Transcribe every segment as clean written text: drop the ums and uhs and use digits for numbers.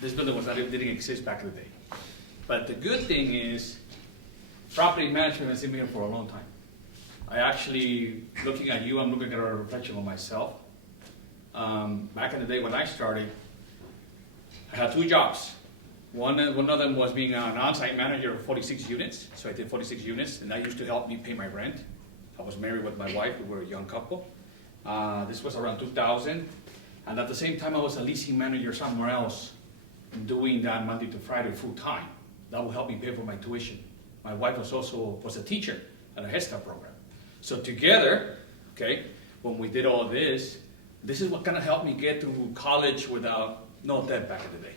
This building didn't exist back in the day. But the good thing is, property management has been here for a long time. I actually, looking at you, I'm looking at a reflection of myself. Back in the day when I started, I had 2 jobs. One of them was being an on-site manager of 46 units. So I did 46 units, and that used to help me pay my rent. I was married with my wife. We were a young couple. This was around 2000. And at the same time, I was a leasing manager somewhere else, doing that Monday to Friday full time. That would help me pay for my tuition. My wife was a teacher at a Head Start program. So together, okay, when we did all this is what kind of helped me get to college without no debt back in the day.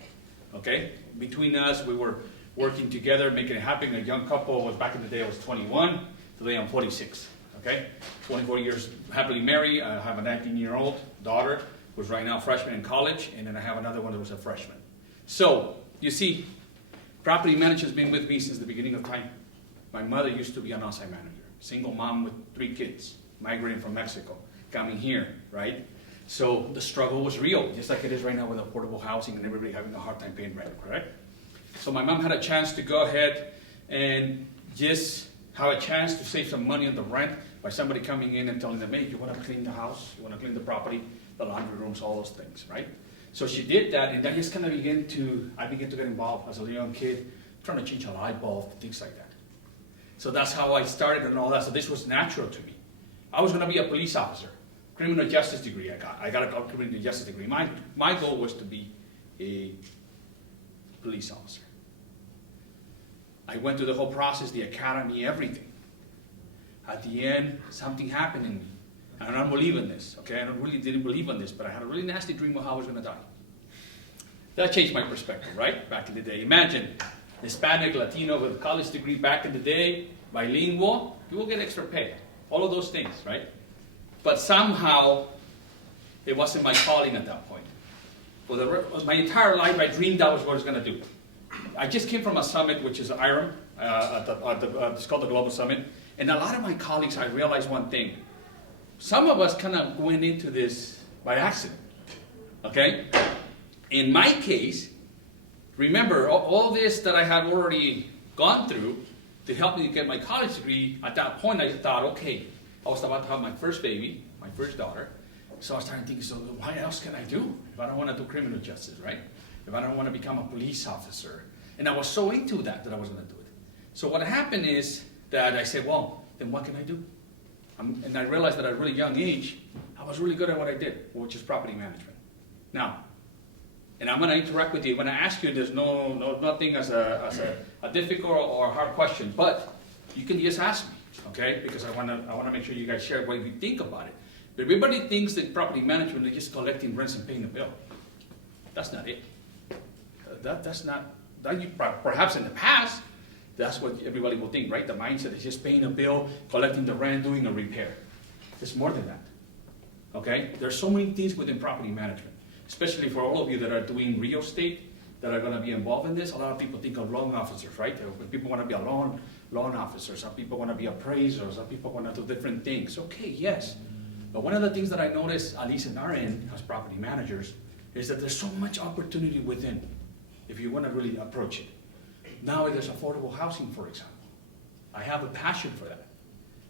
Okay, between us, we were working together, making it happen. A young couple. Was back in the day, I was 21. Today, I'm 46. Okay, 24 years happily married. I have a 19-year-old daughter who's right now a freshman in college, and then I have another one that was a freshman. So you see, property management has been with me since the beginning of time. My mother used to be an on-site manager, single mom with 3 kids, migrating from Mexico, coming here, right? So the struggle was real, just like it is right now with affordable housing and everybody having a hard time paying rent, correct? So my mom had a chance to go ahead and just have a chance to save some money on the rent by somebody coming in and telling them, hey, you want to clean the house? You want to clean the property, the laundry rooms, all those things, right? So she did that, and then just kind of I began to get involved as a young kid, trying to change a light bulb, things like that. So that's how I started and all that. So this was natural to me. I was going to be a police officer. Criminal justice degree I got a criminal justice degree. My goal was to be a police officer. I went through the whole process, the academy, everything. At the end, something happened in me. I don't believe in this, okay? I really didn't believe in this, but I had a really nasty dream of how I was going to die. That changed my perspective, right? Back in the day. Imagine, Hispanic, Latino with a college degree back in the day, bilingual, you will get extra pay. All of those things, right? But somehow, it wasn't my calling at that point. For my entire life, I dreamed that was what I was going to do. I just came from a summit, which is IRM, it's called the Global Summit. And a lot of my colleagues, I realized one thing. Some of us kind of went into this by accident, okay? In my case, remember, all this that I had already gone through to help me get my college degree, at that point I thought, okay, I was about to have my first baby, my first daughter, so I was starting to think, so what else can I do if I don't want to do criminal justice, right? If I don't want to become a police officer. And I was so into that I was going to do it. So what happened is that I said, well, then what can I do? And I realized that at a really young age, I was really good at what I did, which is property management. Now, and I'm going to interact with you. When I ask you, there's nothing as a difficult or hard question, but you can just ask me, okay? Because I want to make sure you guys share what you think about it. But everybody thinks that property management is just collecting rents and paying the bill. That's not it. That's not. Perhaps in the past, that's what everybody will think, right? The mindset is just paying a bill, collecting the rent, doing a repair. It's more than that. Okay? There's so many things within property management, especially for all of you that are doing real estate, that are going to be involved in this. A lot of people think of loan officers, right? People want to be a loan officer. Some people want to be appraisers. Some people want to do different things. Okay, yes. But one of the things that I noticed, at least in our end, as property managers, is that there's so much opportunity within, if you want to really approach it. Now there's affordable housing, for example. I have a passion for that.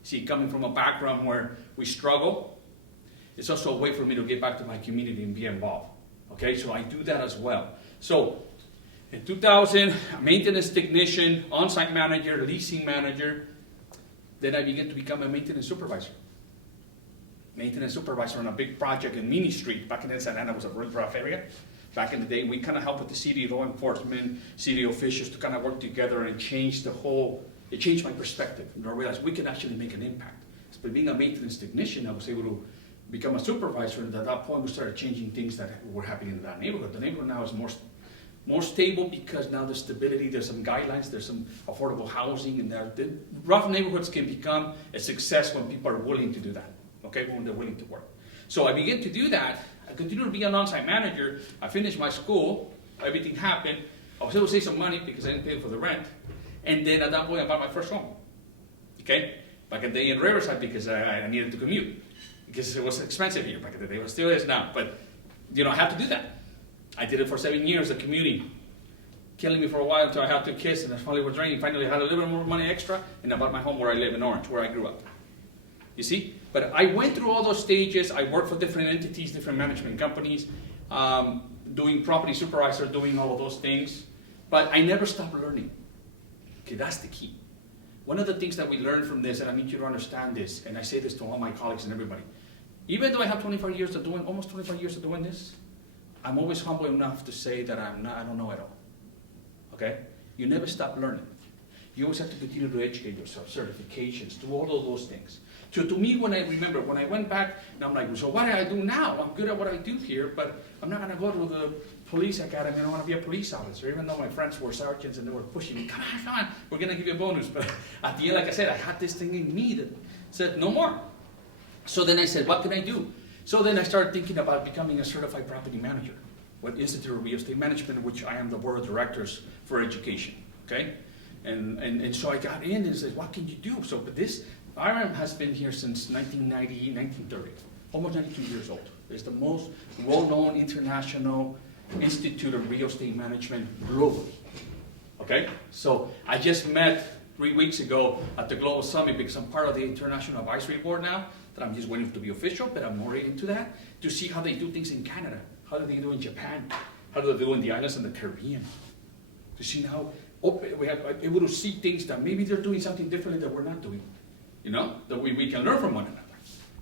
See, coming from a background where we struggle, it's also a way for me to get back to my community and be involved. Okay, so I do that as well. So, in 2000, a maintenance technician, on-site manager, leasing manager, then I began to become a maintenance supervisor. Maintenance supervisor on a big project in Mini Street. Back in Santa Ana was a really rough area. Back in the day, we kind of helped with the city law enforcement, city officials to kind of work together and change it changed my perspective. And I realized we can actually make an impact. So by being a maintenance technician, I was able to become a supervisor, and at that point we started changing things that were happening in that neighborhood. The neighborhood now is more stable because now there's stability, there's some guidelines, there's some affordable housing, and the rough neighborhoods can become a success when people are willing to do that, okay, when they're willing to work. So I began to do that. I continued to be an on-site manager. I finished my school. Everything happened. I was able to save some money because I didn't pay for the rent. And then at that point, I bought my first home. Okay? Back in the day in Riverside because I needed to commute. Because it was expensive here back in the day. It still is now. But, I have to do that. I did it for 7 years, the community. Killing me for a while until I had 2 kids and I finally was draining. Finally I had a little bit more money extra and I bought my home where I live in Orange, where I grew up. You see? But I went through all those stages. I worked for different entities, different management companies, doing property supervisor, doing all of those things. But I never stopped learning. Okay, that's the key. One of the things that we learned from this, and I need you to understand this, and I say this to all my colleagues and everybody, even though I have 25 years of doing, almost 25 years of doing this, I'm always humble enough to say that I don't know it all. Okay? You never stop learning. You always have to continue to educate yourself, certifications, do all of those things. So to me, when I went back, and I'm like, so what do I do now? I'm good at what I do here, but I'm not going to go to the police academy and I want to be a police officer, even though my friends were sergeants and they were pushing me, come on, we're going to give you a bonus. But at the end, like I said, I had this thing in me that said, no more. So then I said, what can I do? So then I started thinking about becoming a certified property manager with Institute of Real Estate Management, which I am the board of directors for education, okay? And so I got in and said, what can you do? So but this, IRM has been here since 1990, 1930, almost 92 years old. It's the most well-known international institute of real estate management globally, okay? So I just met 3 weeks ago at the Global Summit because I'm part of the International Advisory Board now, that I'm just waiting to be official, but I'm more into that, to see how they do things in Canada, how do they do in Japan, how do they do in the islands and the Caribbean, to see how we are able to see things that maybe they're doing something differently that we're not doing, you know, that we can learn from one another.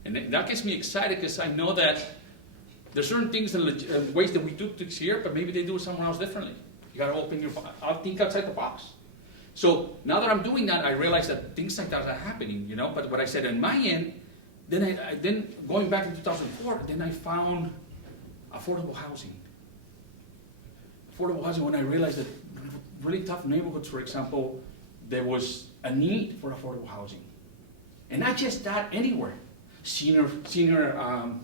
And that gets me excited because I know that there's certain things and ways that we do things here, but maybe they do it somewhere else differently. You gotta open your, I'll think outside the box. So now that I'm doing that, I realize that things like that are happening, you know, but what I said on my end, then going back in 2004, then I found affordable housing. Affordable housing when I realized that really tough neighborhoods, for example, there was a need for affordable housing. And not just that, anywhere. Senior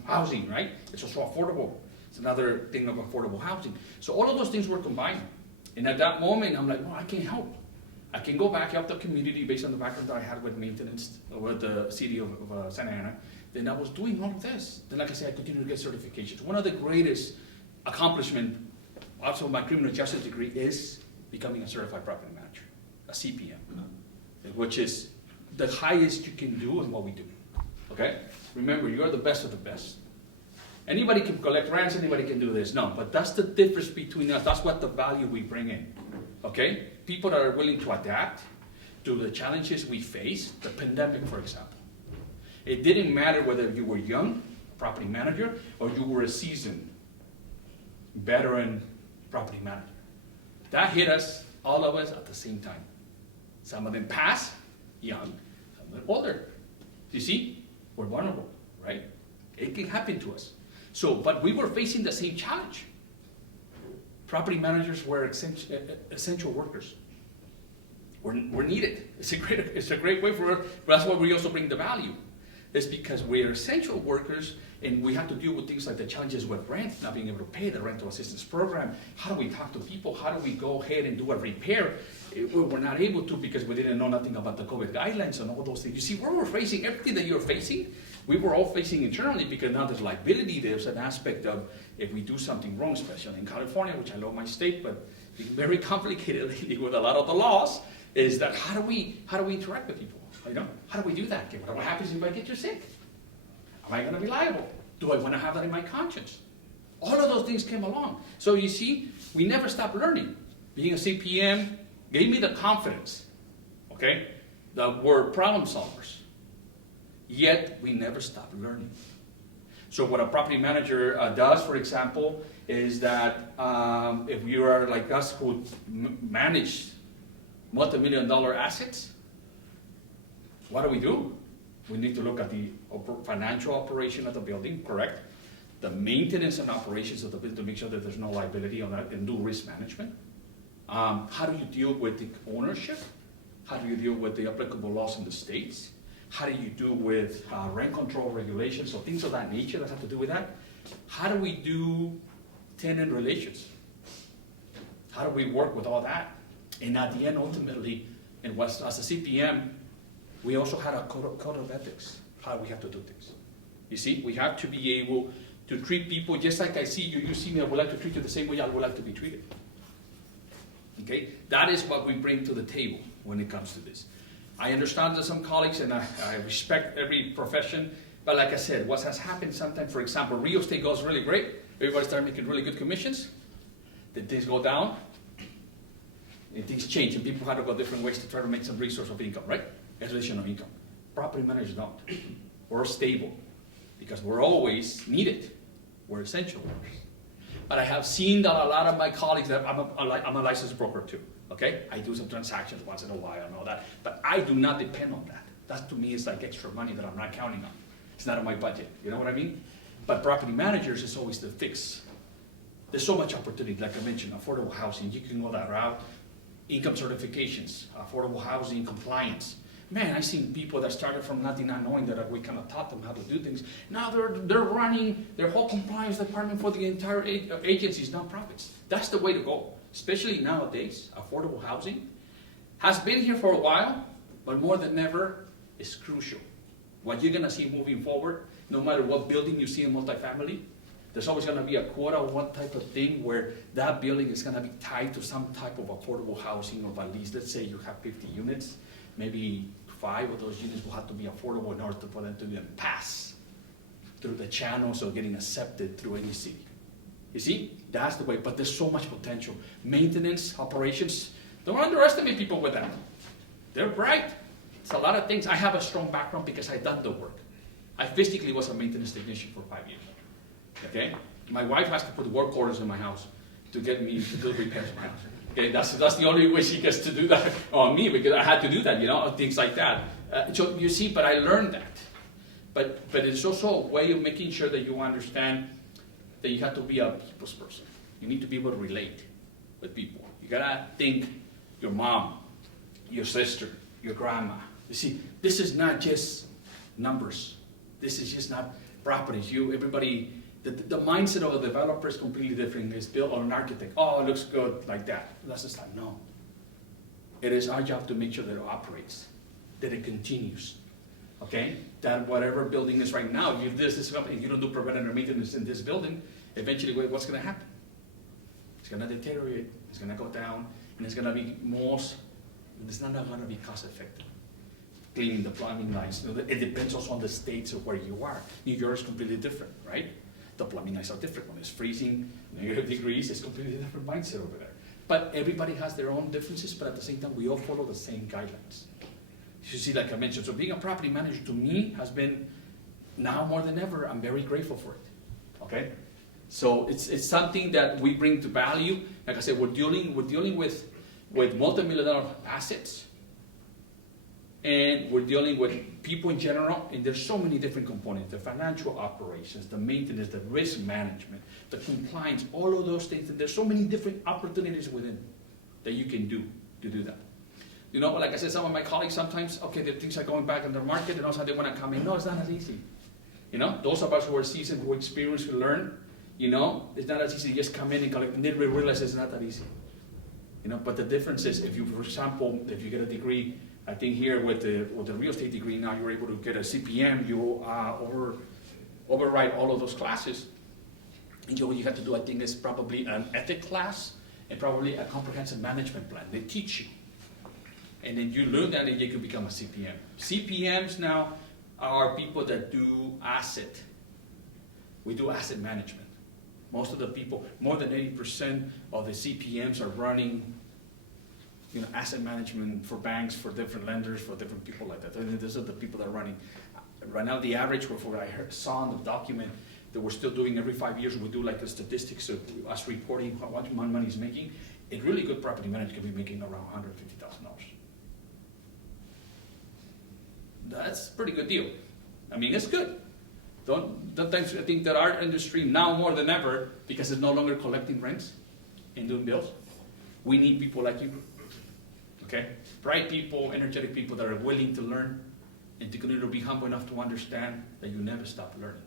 housing, right? It's also affordable. It's another thing of affordable housing. So all of those things were combined. And at that moment, I'm like, well, I can help. I can go back, help the community based on the background that I had with maintenance, with the city of Santa Ana. Then I was doing all of this. Then, like I said, I continued to get certifications. One of the greatest accomplishments, also my criminal justice degree, is becoming a certified property manager, a CPM, which is the highest you can do in what we do. Okay? Remember, you're the best of the best. Anybody can collect rents, anybody can do this. No, but that's the difference between us. That's what the value we bring in. Okay? People that are willing to adapt to the challenges we face, the pandemic, for example. It didn't matter whether you were young, a property manager, or you were a seasoned, veteran property manager. That hit us, all of us, at the same time. Some of them passed, young, some of them older. You see? We're vulnerable, right? It can happen to us. So, but we were facing the same challenge. Property managers were essential workers. We're needed. It's a great way for us, but that's why we also bring the value. It's because we're essential workers and we have to deal with things like the challenges with rent, not being able to pay, the rental assistance program. How do we talk to people? How do we go ahead and do a repair? We're not able to because we didn't know nothing about the COVID guidelines and all those things. You see, where we're facing, everything that you're facing, we were all facing internally because now there's liability. There's an aspect of if we do something wrong, especially in California, which I love my state, but it's very complicated lately with a lot of the laws, is that how do we interact with people? You know, how do we do that? What happens if I get you sick? Am I going to be liable? Do I want to have that in my conscience? All of those things came along. So you see, we never stopped learning. Being a CPM gave me the confidence, okay, that we're problem solvers. Yet, we never stopped learning. So what a property manager does, for example, is that if you are like us who manage multi-million-dollar assets, what do? We need to look at the financial operation of the building, correct? The maintenance and operations of the building to make sure that there's no liability on that and do risk management. How do you deal with the ownership? How do you deal with the applicable laws in the states? How do you deal with rent control regulations, so things of that nature that have to do with that? How do we do tenant relations? How do we work with all that? And at the end, ultimately, and as a CPM, we also had a code of ethics, how we have to do things. You see, we have to be able to treat people just like I see you, you see me, I would like to treat you the same way I would like to be treated. Okay, that is what we bring to the table when it comes to this. I understand that some colleagues, and I respect every profession, but like I said, what has happened sometimes, for example, real estate goes really great, everybody starts making really good commissions, then things go down, and things change, and people have to go different ways to try to make some resource of income, right? Additional income. Property managers don't. We're stable, because we're always needed. We're essential workers. But I have seen that a lot of my colleagues, that I'm a licensed broker too, okay? I do some transactions once in a while and all that, but I do not depend on that. That to me is like extra money that I'm not counting on. It's not in my budget, you know what I mean? But property managers is always the fix. There's so much opportunity, like I mentioned, affordable housing, you can go that route. Income certifications, affordable housing, compliance. Man, I've seen people that started from nothing, not knowing that we kind of taught them how to do things. Now they're running their whole compliance department for the entire agencies, nonprofits. That's the way to go, especially nowadays. Affordable housing has been here for a while, but more than ever is crucial. What you're going to see moving forward, no matter what building you see in multifamily, there's always going to be a quota or one type of thing where that building is going to be tied to some type of affordable housing of at least, let's say you have 50 units, maybe 5 of those units will have to be affordable in order for them to even pass through the channels of getting accepted through any city. You see, that's the way, but there's so much potential. Maintenance, operations, don't underestimate people with that. They're bright. It's a lot of things. I have a strong background because I've done the work. I physically was a maintenance technician for 5 years. Okay? My wife has to put work orders in my house to get me to do repairs in my house. Okay, that's the only way she gets to do that on me, because I had to do that, you know, things like that. So you see, but I learned that. But it's also a way of making sure that you understand that you have to be a people's person. You need to be able to relate with people. You gotta think your mom, your sister, your grandma. You see, this is not just numbers. This is just not properties. Everybody. The mindset of a developer is completely different. It's built on an architect. Oh, it looks good like that. That's just like, no. It is our job to make sure that it operates, that it continues. Okay? That whatever building is right now, if this is something, you don't do preventative maintenance in this building, eventually what's going to happen? It's going to deteriorate, it's going to go down, and it's going to be it's not going to be cost effective. Cleaning the plumbing lines. It depends also on the states of where you are. New York is completely different, right? The plumbing lines are different. When it's freezing, -degrees, it's completely different mindset over there. But everybody has their own differences, but at the same time, we all follow the same guidelines. You see, like I mentioned, so being a property manager to me has been, now more than ever, I'm very grateful for it, okay? So it's something that we bring to value. Like I said, we're dealing with multi-million-dollar assets, and we're dealing with people in general, and there's so many different components, the financial operations, the maintenance, the risk management, the compliance, all of those things, and there's so many different opportunities within that you can do to do that. You know, like I said, some of my colleagues sometimes, okay, the things are going back in the market, and also they want to come in. No, it's not as easy. You know, those of us who are seasoned, who experience, who learn, you know, it's not as easy to just come in and collect, and then we realize it's not that easy. You know, but the difference is, if you, for example, if you get a degree, I think here with the real estate degree now, you're able to get a CPM, you override all of those classes. And what you have to do, I think, is probably an ethic class and probably a comprehensive management plan. They teach you. And then you learn that and you can become a CPM. CPMs now are people that do asset. We do asset management. Most of the people, more than 80% of the CPMs are running, you know, asset management for banks, for different lenders, for different people like that. And those are the people that are running. Right now, the average, for what I saw in the document, that we're still doing every 5 years, we do like the statistics of us reporting how much money is making. A really good property manager can be making around $150,000. That's a pretty good deal. I mean, it's good. Don't think that our industry now more than ever, because it's no longer collecting rents and doing bills, we need people like you. Okay? Bright people, energetic people that are willing to learn and to continue to be humble enough to understand that you never stop learning.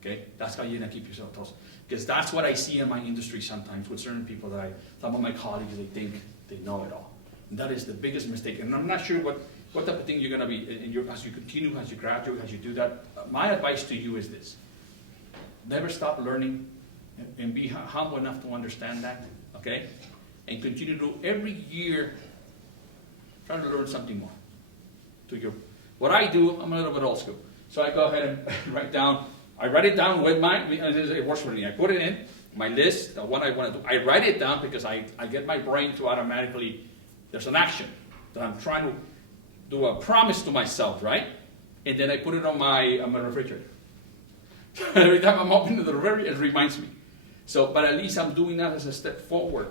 Okay? That's how you're going to keep yourself tossed. Because that's what I see in my industry sometimes with certain people that some of my colleagues, they think they know it all. And that is the biggest mistake. And I'm not sure what type of thing you're going to be, as you continue, as you graduate, as you do that. My advice to you is this. never stop learning, and be humble enough to understand that, okay? And continue to every year try to learn something more. What I do, I'm a little bit old school. So I go ahead and write it down with it works for me. I put it in my list, what I want to do. I write it down because I get my brain to automatically, there's an action that I'm trying to do, a promise to myself, right? And then I put it on my refrigerator. Every time I'm opening the refrigerator, it reminds me. So, but at least I'm doing that as a step forward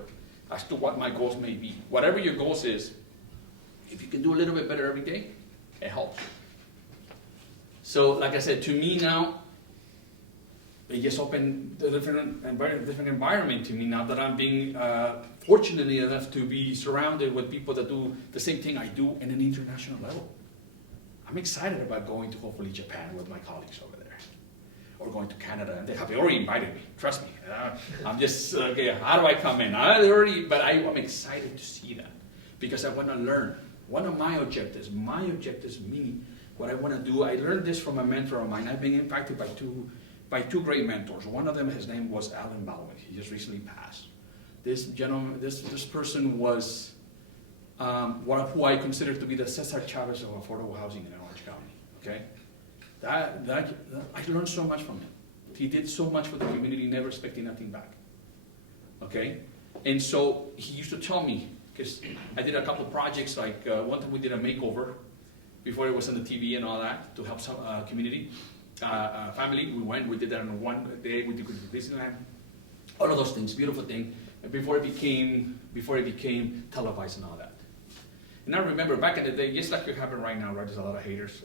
as to what my goals may be. Whatever your goals is, if you can do a little bit better every day, it helps. So, like I said, to me now, it just opened a different environment to me now that I'm being fortunate enough to be surrounded with people that do the same thing I do in an international level. I'm excited about going to hopefully Japan with my colleagues over there, or going to Canada, and they have already invited me. Trust me, I'm just okay. How do I come in? But I'm excited to see that because I want to learn. One of my objectives, me, what I want to do. I learned this from a mentor of mine. I've been impacted by two great mentors. One of them, his name was Alan Baldwin. He just recently passed. This gentleman, this person was who I consider to be the Cesar Chavez of affordable housing in Orange County. Okay, I learned so much from him. He did so much for the community, never expecting nothing back. Okay, and so he used to tell me, because I did a couple of projects, like one time we did a makeover before it was on the TV and all that to help some community. Family, we did that on one day, we did Disneyland, all of those things, beautiful thing, before it became televised and all that. And I remember back in the day, just like it happened right now, right, there's a lot of haters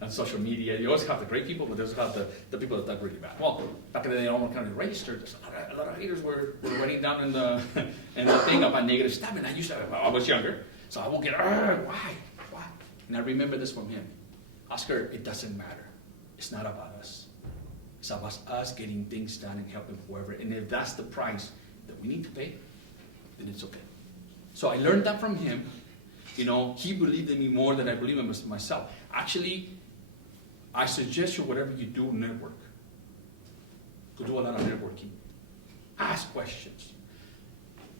on social media. You always have the great people, but there's got the people that talk really bad. Well, back in the day, Alma County registered, there's a lot of haters were writing down in the thing about negative stuff, and I was younger, so I won't get, why? And I remember this from him. Oscar, it doesn't matter. It's not about us. It's about us getting things done and helping whoever. And if that's the price that we need to pay, then it's okay. So I learned that from him. You know, he believed in me more than I believe in myself. Actually, I suggest you, whatever you do, network. Go do a lot of networking. Ask questions.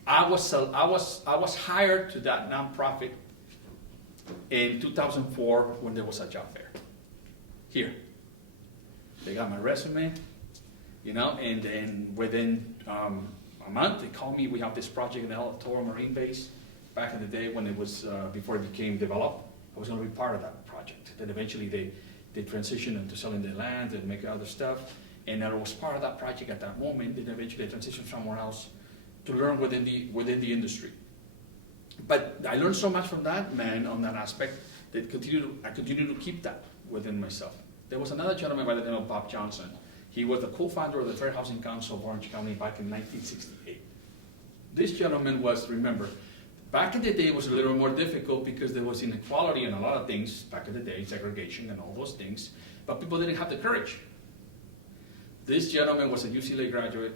I was hired to that nonprofit in 2004 when there was a job fair here. They got my resume, you know, and then within a month they called me. We have this project in El Toro Marine Base. Back in the day when it was before it became developed, I was going to be part of that project. Then eventually they transitioned into selling their land and making other stuff, and I was part of that project at that moment. Then eventually they transitioned somewhere else to learn within the industry. But I learned so much from that man on that aspect that I continue to keep that within myself. There was another gentleman by the name of Bob Johnson. He was the co-founder of the Fair Housing Council of Orange County back in 1968. This gentleman was, remember, back in the day it was a little more difficult because there was inequality in a lot of things back in the day, segregation and all those things, but people didn't have the courage. This gentleman was a UCLA graduate.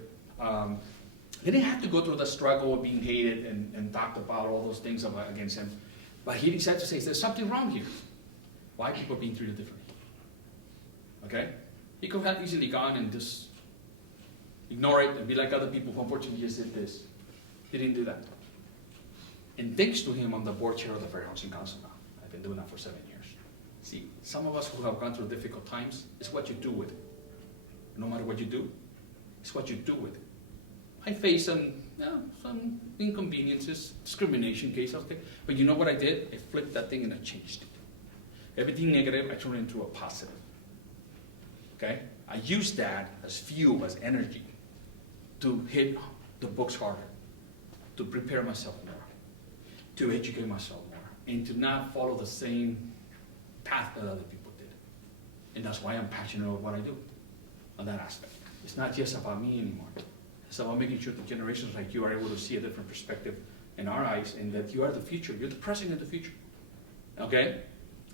He didn't have to go through the struggle of being hated and talked about all those things against him. But he decided to say, there's something wrong here. Why people are being treated differently? Okay? He could have easily gone and just ignore it and be like other people who unfortunately just did this. He didn't do that. And thanks to him, I'm the board chair of the Fair Housing Council now. I've been doing that for 7 years. See, some of us who have gone through difficult times, it's what you do with it. No matter what you do, it's what you do with it. I faced some inconveniences, discrimination cases, okay. But you know what I did? I flipped that thing and I changed it. Everything negative, I turned it into a positive. Okay? I used that as fuel, as energy, to hit the books harder, to prepare myself more, to educate myself more, and to not follow the same path that other people did. And that's why I'm passionate about what I do on that aspect. It's not just about me anymore. It's about making sure that generations like you are able to see a different perspective in our eyes, and that you are the future. You're the present and the future. Okay?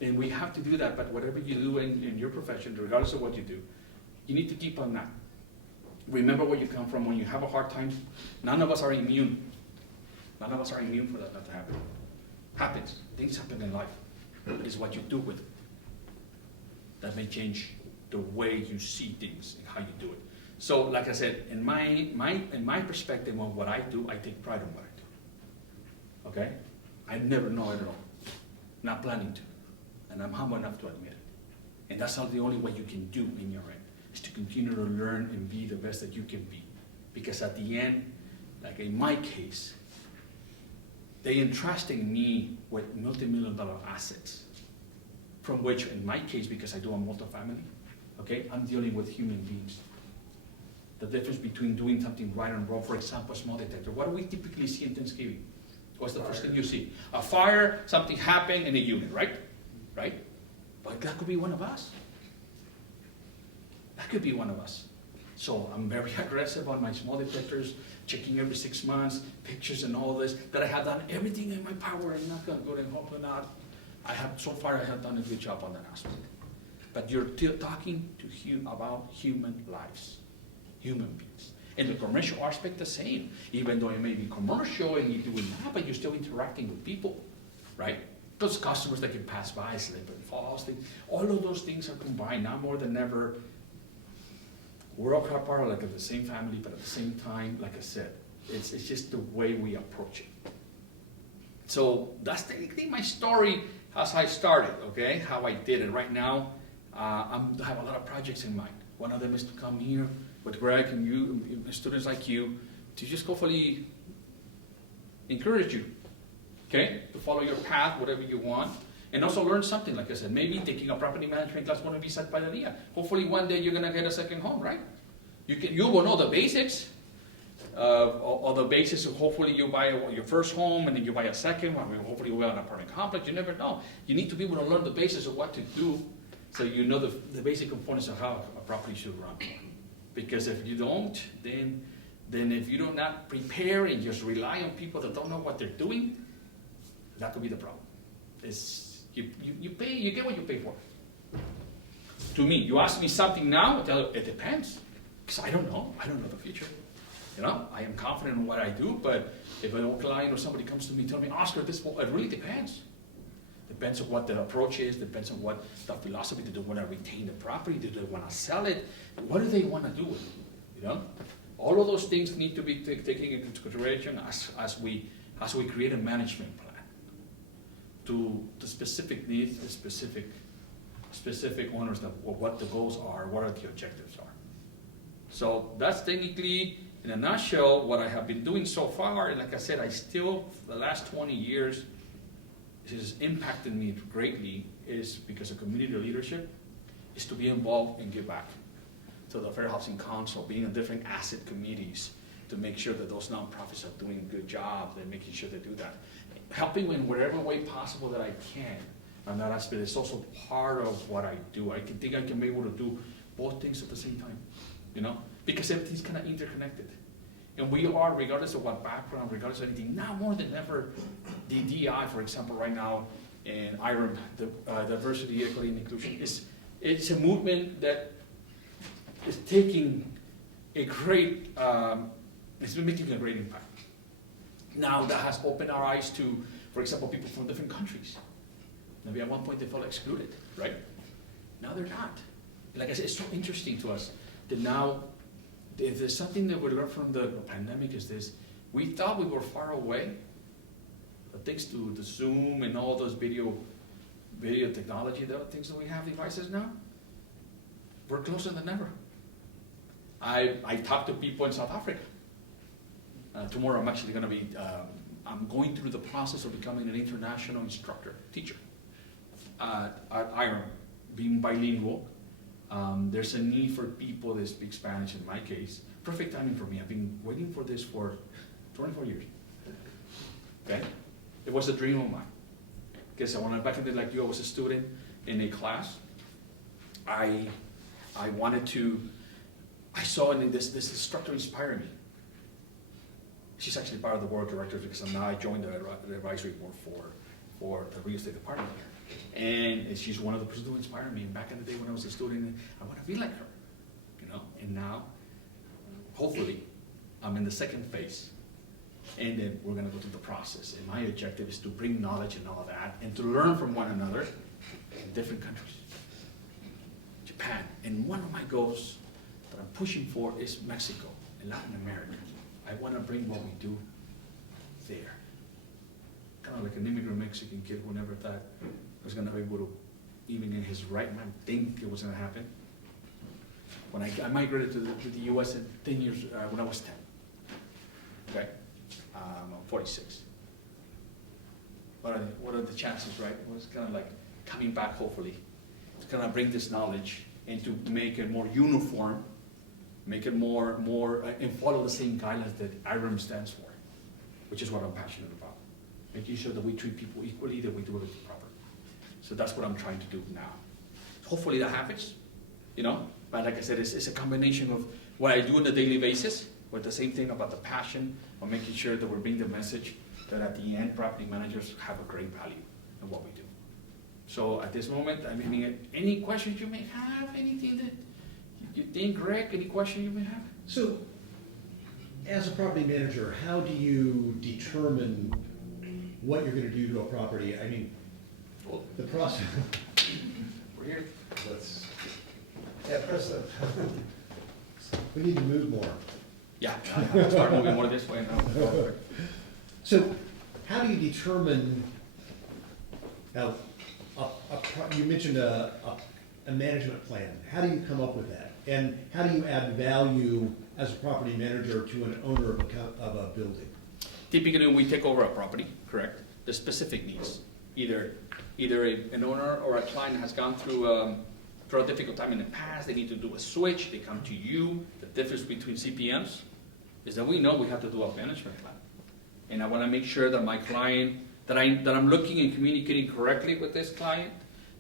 And we have to do that, but whatever you do in your profession, regardless of what you do, you need to keep on that. Remember where you come from. When you have a hard time, none of us are immune. None of us are immune for that not to happen. Happens. Things happen in life. It is what you do with it. That may change the way you see things and how you do it. So like I said, in my perspective on what I do, I take pride in what I do. Okay? I never know it at all. Not planning to. And I'm humble enough to admit it. And that's not the only way you can do in your end, is to continue to learn and be the best that you can be. Because at the end, like in my case, they entrusting me with multi-million-dollar assets, from which, in my case, because I do a multifamily, okay, I'm dealing with human beings. The difference between doing something right and wrong, for example, a small detector. What do we typically see in Thanksgiving? What's the first thing you see? A fire, something happened in a unit, right? Right? But that could be one of us. That could be one of us. So I'm very aggressive on my small detectors, checking every 6 months, pictures and all this, that I have done everything in my power. I'm not gonna go and hopefully not. So far I have done a good job on that aspect. But you're talking to about human lives, human beings. And the commercial aspect the same. Even though it may be commercial and you're doing that, but you're still interacting with people, right? Those customers that can pass by, slip and falls, all of those things are combined now more than ever. We're all part of like the same family, but at the same time, like I said, it's just the way we approach it. So that's technically my story as I started, okay? How I did it. Right now, I have a lot of projects in mind. One of them is to come here with Greg and you, students like you, to just hopefully encourage you, okay? To follow your path, whatever you want. And also learn something, like I said, maybe taking a property management class won't be set by the dia. Hopefully one day you're gonna get a second home, right? You will know the basics, or the basis of hopefully you buy your first home and then you buy a second one, hopefully you buy an apartment complex, you never know. You need to be able to learn the basis of what to do so you know the basic components of how a property should run. Because if you don't, then if you do not prepare and just rely on people that don't know what they're doing, that could be the problem. You pay, you get what you pay for. To me, you ask me something now, I tell you, it depends. Because I don't know the future. You know, I am confident in what I do, but if an old client or somebody comes to me and tells me, Oscar, it really depends. Depends on what the approach is, depends on what the philosophy. Do they want to retain the property? Do they want to sell it? What do they want to do with it? You know? All of those things need to be taken into consideration as we create a management plan to the specific needs, the specific owners, of what the goals are, what are the objectives are. So that's technically, in a nutshell, what I have been doing so far. And like I said, the last 20 years, has impacted me greatly is because of community leadership, is to be involved and give back to the Fair Housing Council, being in different asset committees to make sure that those nonprofits are doing a good job, they're making sure they do that. Helping in whatever way possible that I can on that aspect is also part of what I do. I think I can be able to do both things at the same time, you know, because everything's kind of interconnected. And we are, regardless of what background, regardless of anything, now more than ever, the DI, for example, right now, and IREM, the diversity, equity, and inclusion, it's a movement that is taking a great, it's been making a great impact. Now that has opened our eyes to, for example, people from different countries. Maybe at one point they felt excluded, right? Now they're not. Like I said, it's so interesting to us that now, if there's something that we learned from the pandemic is this, we thought we were far away, but thanks to the Zoom and all those video technology, the things that we have devices now, we're closer than ever. I talk to people in South Africa. Tomorrow I'm actually going to be, I'm going through the process of becoming an international instructor, teacher at IREM, being bilingual. There's a need for people that speak Spanish in my case. Perfect timing for me. I've been waiting for this for 24 years. Okay? It was a dream of mine. Because back in the day, like you, I was a student in a class. I wanted to, I saw this instructor inspire me. She's actually part of the board of directors because now I joined the advisory board for the real estate department here. And she's one of the persons who inspired me. And back in the day when I was a student, I want to be like her, you know. And now, hopefully, I'm in the second phase, and then we're going to go through the process. And my objective is to bring knowledge and all that, and to learn from one another in different countries. Japan, and one of my goals that I'm pushing for is Mexico and Latin America. I want to bring what we do there. Kind of like an immigrant Mexican kid who never thought was going to be able to, even in his right mind, think it was going to happen. When I migrated to the U.S. in 10 years, when I was 10, okay? I'm 46. What are the chances, right? It was kind of like coming back, hopefully, to kind of bring this knowledge and to make it more uniform, make it more and follow the same guidelines that IREM stands for, which is what I'm passionate about. Making sure that we treat people equally, that we do it properly. So that's what I'm trying to do now. Hopefully that happens, you know? But like I said, it's a combination of what I do on a daily basis, with the same thing about the passion of making sure that we're bringing the message that at the end, property managers have a great value in what we do. So at this moment, I mean, any questions you may have, anything that you think, Greg, any question you may have? So, as a property manager, how do you determine what you're going to do to a property? I mean, Well, the process. we're here. Yeah, President. We need to move more. Yeah, I'll start moving more this way now. So, how do you determine? Now, you mentioned a management plan. How do you come up with that? And how do you add value as a property manager to an owner of a building? Typically, when we take over a property, correct, the specific needs, either an owner or a client has gone through a difficult time in the past, they need to do a switch, they come to you. The difference between CPMs is that we know we have to do a management plan. And I want to make sure that my client, that I'm looking and communicating correctly with this client,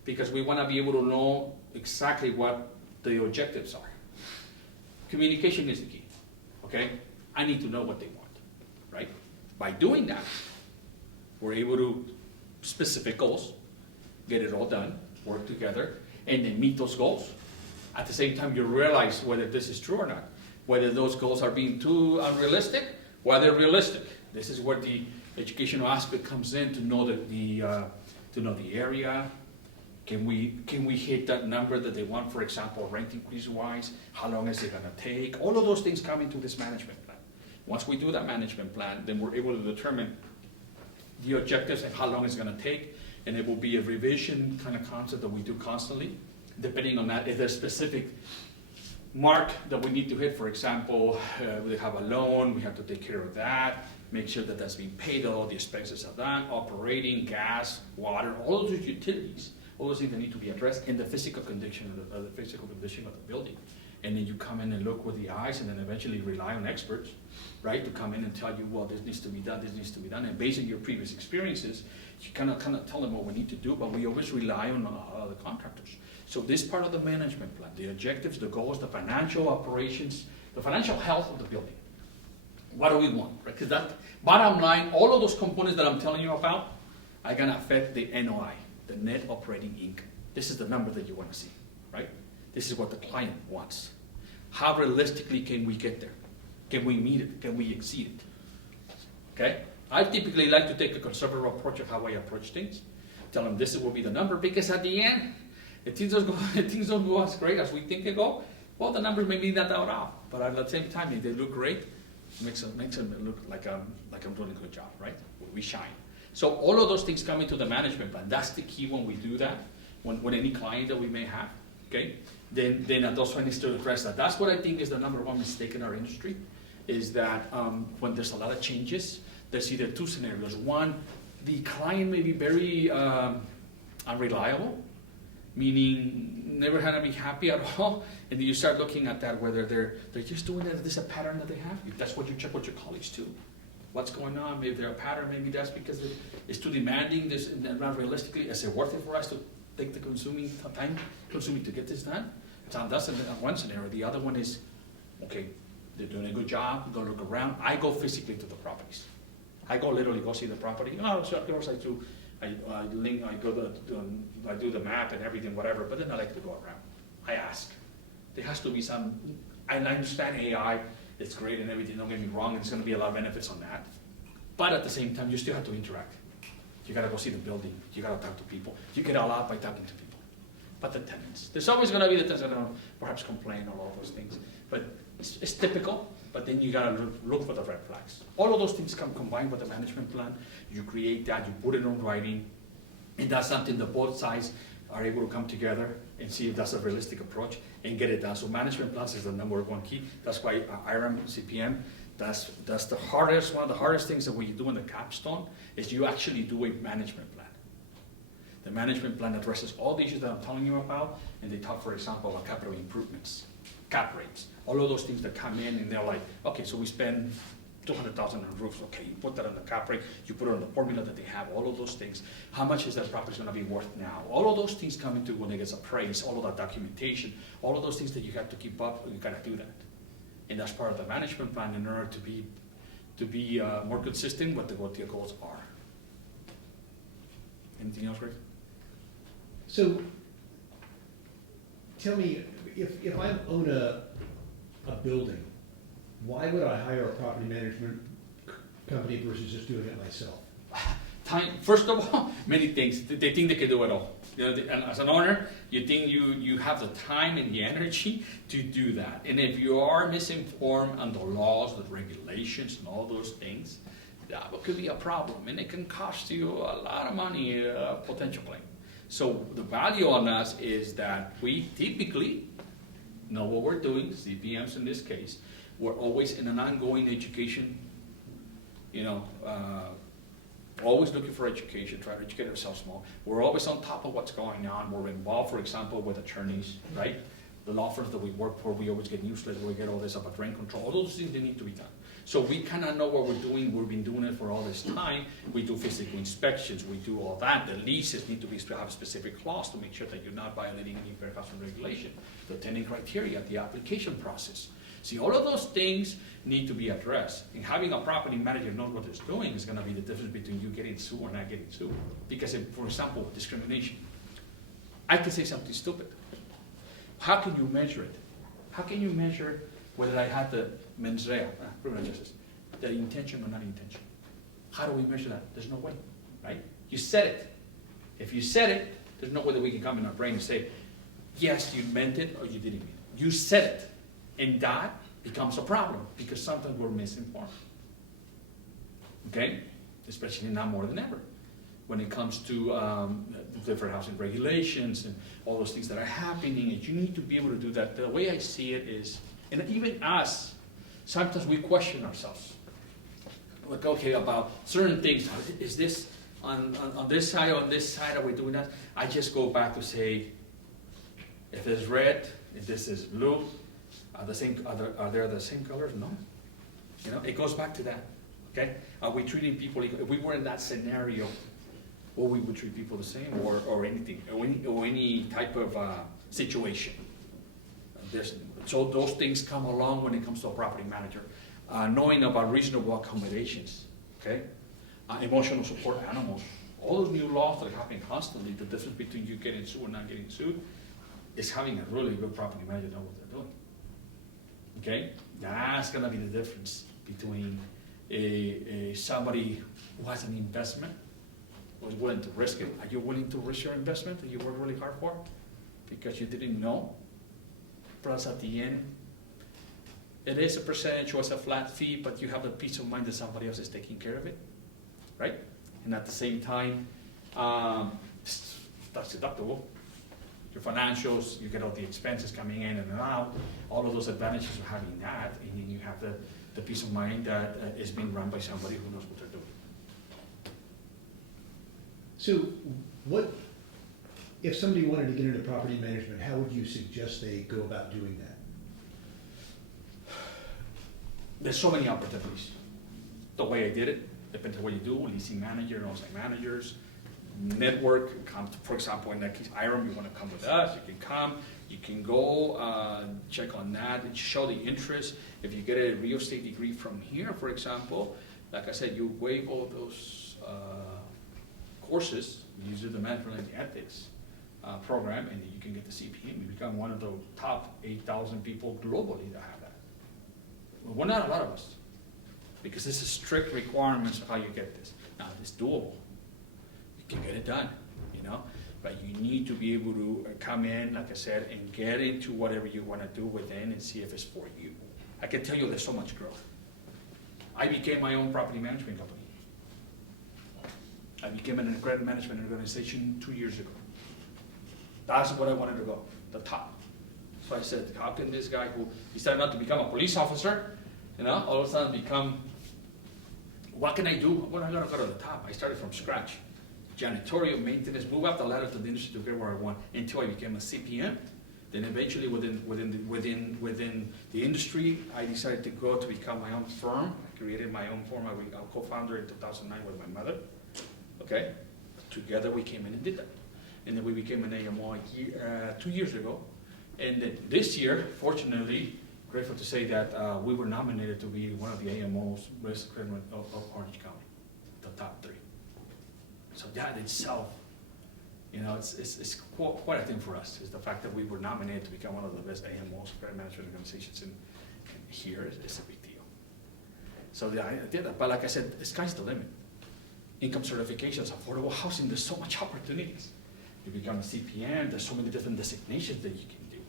because we want to be able to know exactly what the objectives are. Communication is the key, okay? I need to know what they want, right? By doing that, we're able to specific goals, get it all done, work together, and then meet those goals. At the same time, you realize whether this is true or not, whether those goals are being too unrealistic, whether realistic. This is where the educational aspect comes in, to know the area. Can we hit that number that they want, for example, rent increase wise? How long is it going to take? All of those things come into this management plan. Once we do that management plan, then we're able to determine the objectives and how long it's going to take, and it will be a revision kind of concept that we do constantly, depending on that. If there's specific mark that we need to hit, for example, we have a loan, we have to take care of that, make sure that that's being paid, all the expenses of that, operating, gas, water, all those utilities, all those things that need to be addressed, in the physical condition of the building. And then you come in and look with the eyes, and then eventually rely on experts, right, to come in and tell you, well, this needs to be done, this needs to be done. And based on your previous experiences, you kind of tell them what we need to do, but we always rely on the contractors. So this part of the management plan, the objectives, the goals, the financial operations, the financial health of the building. What do we want, right? Because that, bottom line, all of those components that I'm telling you about are going to affect the NOI, the net operating income. This is the number that you want to see, right? This is what the client wants. How realistically can we get there? Can we meet it? Can we exceed it? Okay? I typically like to take a conservative approach of how I approach things. Tell them this will be the number, because at the end, if things don't go as great as we think they go, well, the numbers may be that off. But at the same time, if they look great, it makes them look like I'm doing a good job, right? We shine. So all of those things come into the management plan. That's the key when we do that, when any client that we may have, okay? Then those one needs to address that. That's what I think is the number one mistake in our industry, is that when there's a lot of changes, there's either two scenarios. One, the client may be very unreliable, meaning never had to be happy at all, and then you start looking at that, whether they're just doing it, this is a pattern that they have. If that's what you check with your colleagues too. What's going on? Maybe they're a pattern, maybe that's because it's too demanding, this, and not realistically, is it worth it for us to take the time consuming to get this done? So that's one scenario. The other one is, okay, they're doing a good job, go look around. I go physically to the properties. I literally go see the property. Oh, so of course I do the map and everything, whatever, but then I like to go around. I ask. There has to be some, and I understand AI, it's great and everything, don't get me wrong, there's going to be a lot of benefits on that. But at the same time, you still have to interact. You got to go see the building. You got to talk to people. You get all out by talking to people. but the tenants. There's always gonna be the tenants that are gonna perhaps complain or all those things, but it's typical, but then you gotta look for the red flags. All of those things come combined with the management plan, you create that, you put it on writing, and that's something that both sides are able to come together and see if that's a realistic approach and get it done. So management plans is the number one key. That's why IRM, CPM, that's the hardest, one of the hardest things that we do in the capstone is you actually do a management plan. The management plan addresses all the issues that I'm telling you about, and they talk, for example, about capital improvements, cap rates, all of those things that come in and they're like, okay, so we spend 200,000 on roofs, okay, you put that on the cap rate, you put it on the formula that they have, all of those things. How much is that property gonna be worth now? All of those things come into when it gets appraised, all of that documentation, all of those things that you have to keep up, you gotta do that. And that's part of the management plan in order to be more consistent with what the goals are. Anything else, Rick? So, tell me, if I own a building, why would I hire a property management company versus just doing it myself? Time, first of all, many things. They think they can do it all. You know, and as an owner, you think you have the time and the energy to do that. And if you are misinformed on the laws, the regulations, and all those things, that could be a problem. And it can cost you a lot of money, potentially. So the value on us is that we typically know what we're doing, CPMs in this case. We're always in an ongoing education, always looking for education, try to educate ourselves more. We're always on top of what's going on. We're involved, for example, with attorneys, right? The law firms that we work for, we always get newsletters, we get all this about rent control, all those things that need to be done. So we kind of know what we're doing, we've been doing it for all this time. We do physical inspections, we do all that. The leases need to have a specific clause to make sure that you're not violating any fair housing regulation. The tenant criteria, the application process. See, all of those things need to be addressed. And having a property manager know what it's doing is gonna be the difference between you getting sued or not getting sued. Because if, for example, discrimination, I can say something stupid. How can you measure it? How can you measure whether I had the mens rea, criminal justice, the intention or not intention? How do we measure that? There's no way, right? You said it. If you said it, there's no way that we can come in our brain and say, yes, you meant it or you didn't mean it. You said it. And that becomes a problem because sometimes we're misinformed. Okay? Especially now more than ever. When it comes to different housing regulations and all those things that are happening, and you need to be able to do that. The way I see it is, and even us, sometimes we question ourselves. Like, okay, about certain things, is this on this side or on this side, are we doing that? I just go back to say, if it's red, if this is blue, are they the same colors? No. You know, it goes back to that. Okay? Are we treating people equal? If we were in that scenario, or we would treat people the same, or anything, or any type of situation. So those things come along when it comes to a property manager. Knowing about reasonable accommodations, okay? Emotional support animals. All those new laws that happen constantly, the difference between you getting sued and not getting sued, is having a really good property manager know what they're doing. Okay? That's gonna be the difference between somebody who has an investment, was willing to risk it. Are you willing to risk your investment that you worked really hard for? Because you didn't know? Plus at the end, it is a percentage or it's a flat fee, but you have the peace of mind that somebody else is taking care of it, right? And at the same time, that's deductible. Your financials, you get all the expenses coming in and out, all of those advantages of having that, and then you have the peace of mind that is being run by somebody who knows what they're doing. So what, if somebody wanted to get into property management, how would you suggest they go about doing that? There's so many opportunities. The way I did it, depends on what you do, leasing manager, on-site managers, network, come to, for example, in that case, IRM, you wanna come with us, you can come, you can go, check on that, and show the interest. If you get a real estate degree from here, for example, like I said, you waive all those courses, you do the management and ethics program, and then you can get the CPM. You become one of the top 8,000 people globally that have that. Well, we're not a lot of us, because this is strict requirements of how you get this. Now, it's doable. You can get it done, you know? but you need to be able to come in, like I said, and get into whatever you want to do within and see if it's for you. I can tell you there's so much growth. I became my own property management company. I became an credit management organization 2 years ago. That's what I wanted to go, the top. So I said, how can this guy who decided not to become a police officer, all of a sudden become, what can I do? Well, I'm gonna go to the top. I started from scratch. Janitorial, maintenance, move up the ladder to the industry to get where I want until I became a CPM. Then eventually within the industry, I decided to go to become my own firm. I created my own firm. I was co-founder in 2009 with my mother. Okay? Together we came in and did that. And then we became an AMO 2 years ago. And then this year, fortunately, grateful to say that we were nominated to be one of the AMOs of Orange County, the top 3. So that itself, it's quite a thing for us, is the fact that we were nominated to become one of the best AMOs, credit management organizations in here is a big deal. So yeah, I did that, but like I said, the sky's the limit. Income certifications, affordable housing, there's so much opportunities. You become a CPM, there's so many different designations that you can do.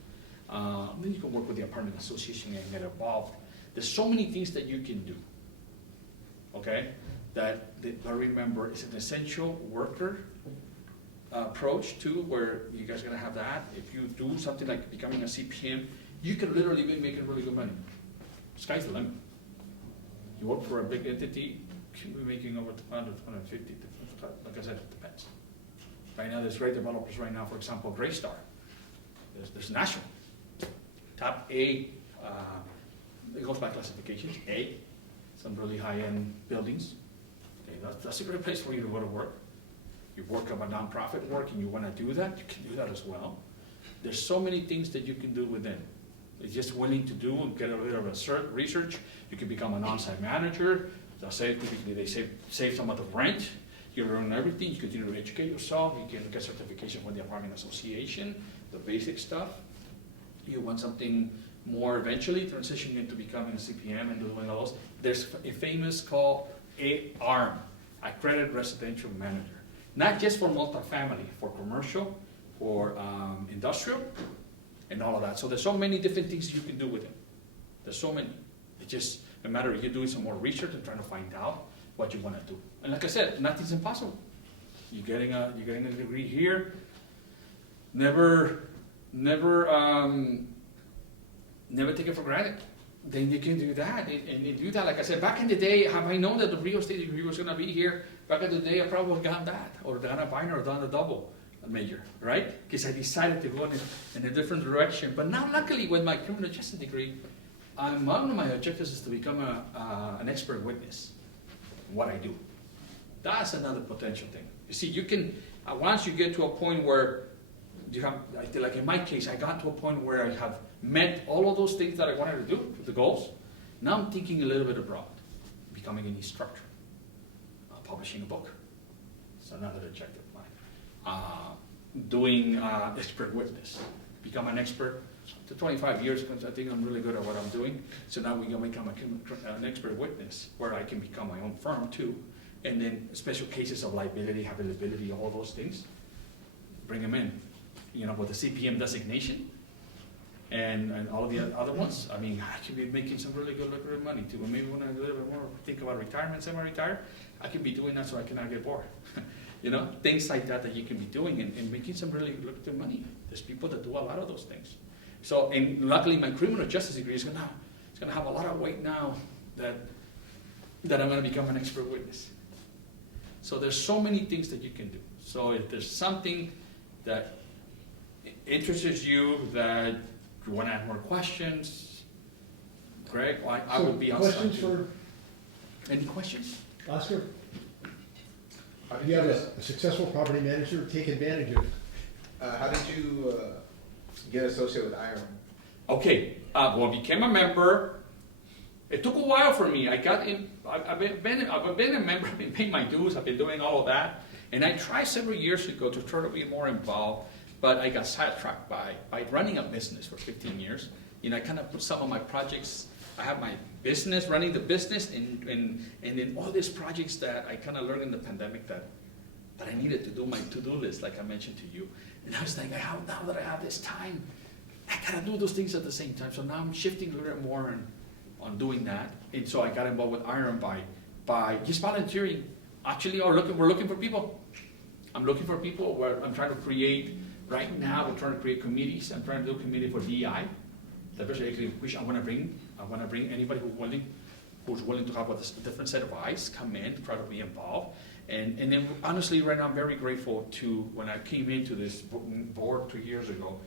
Then you can work with the apartment association and get involved. There's so many things that you can do, okay? But remember, it's an essential worker approach too, where you guys are gonna have that. If you do something like becoming a CPM, you can literally be making really good money. Sky's the limit. You work for a big entity, you can be making over 200, 250, like I said, it depends. Right now, there's great developers right now, for example, Greystar. There's national. Top A, it goes by classifications, A, some really high-end buildings. Okay, that's a great place for you to go to work. You work on a nonprofit work and you want to do that, you can do that as well. There's so many things that you can do within. It's just willing to do and get a little bit of research. You can become an on-site manager. They save some of the rent. You learn everything. You continue to educate yourself. You can get certification from the apartment association, the basic stuff. You want something more eventually, transitioning into becoming a CPM and doing all those. There's a famous called ARM, Accredited Residential Manager. Not just for multifamily, for commercial, for industrial, and all of that. So there's so many different things you can do with it. There's so many. It's just a matter of you doing some more research and trying to find out what you want to do. And like I said, nothing's impossible. You're getting a degree here. Never take it for granted. Then you can do that, and you do that. Like I said, back in the day, have I known that the real estate degree was going to be here? Back in the day, I probably got that, or done a minor, or done a double major, right? Because I decided to go in a different direction. But now, luckily, with my criminal justice degree, one of my objectives is to become an expert witness in what I do. That's another potential thing. You see, you can, once you get to a point where you have, like in my case, I got to a point where I have met all of those things that I wanted to do, the goals. Now I'm thinking a little bit abroad, becoming an instructor, publishing a book. It's another objective of mine. Doing expert witness, become an expert. To 25 years, because I think I'm really good at what I'm doing. So now we can become an expert witness, where I can become my own firm too. And then special cases of liability, habitability, all those things, bring them in. With the CPM designation and all the other ones, I mean, I can be making some really good lucrative money too. And maybe when I a little bit more think about retirement, semi-retire, I can be doing that so I cannot get bored. Things like that you can be doing and making some really lucrative money. There's people that do a lot of those things. So, and luckily my criminal justice degree is gonna have a lot of weight now that I'm gonna become an expert witness. So there's so many things that you can do. So if there's something that interests you, that you want to add more questions, Greg, I would be outside. Questions for any questions? Oscar? You have a successful property manager, take advantage of it. How did you get associated with IRM? Okay, well, I became a member. It took a while for me. I've been a member, I've been paying my dues, I've been doing all of that. And I tried several years ago to try to be more involved, but I got sidetracked by running a business for 15 years. I kind of put some of my projects, I have my business, running the business, and then all these projects that I kind of learned in the pandemic that that I needed to do my to-do list, like I mentioned to you. And I was like, now that I have this time, I gotta do those things at the same time. So now I'm shifting a little bit more on doing that. And so I got involved with Iron by just volunteering. Actually, we're looking for people. I'm looking for people where I'm trying to create, right now we're trying to create committees. I'm trying to do a committee for DEI. Which I wanna bring anybody who's willing to have a different set of eyes, come in, try to be involved. And then honestly, right now, I'm very grateful to, when I came into this board 2 years ago,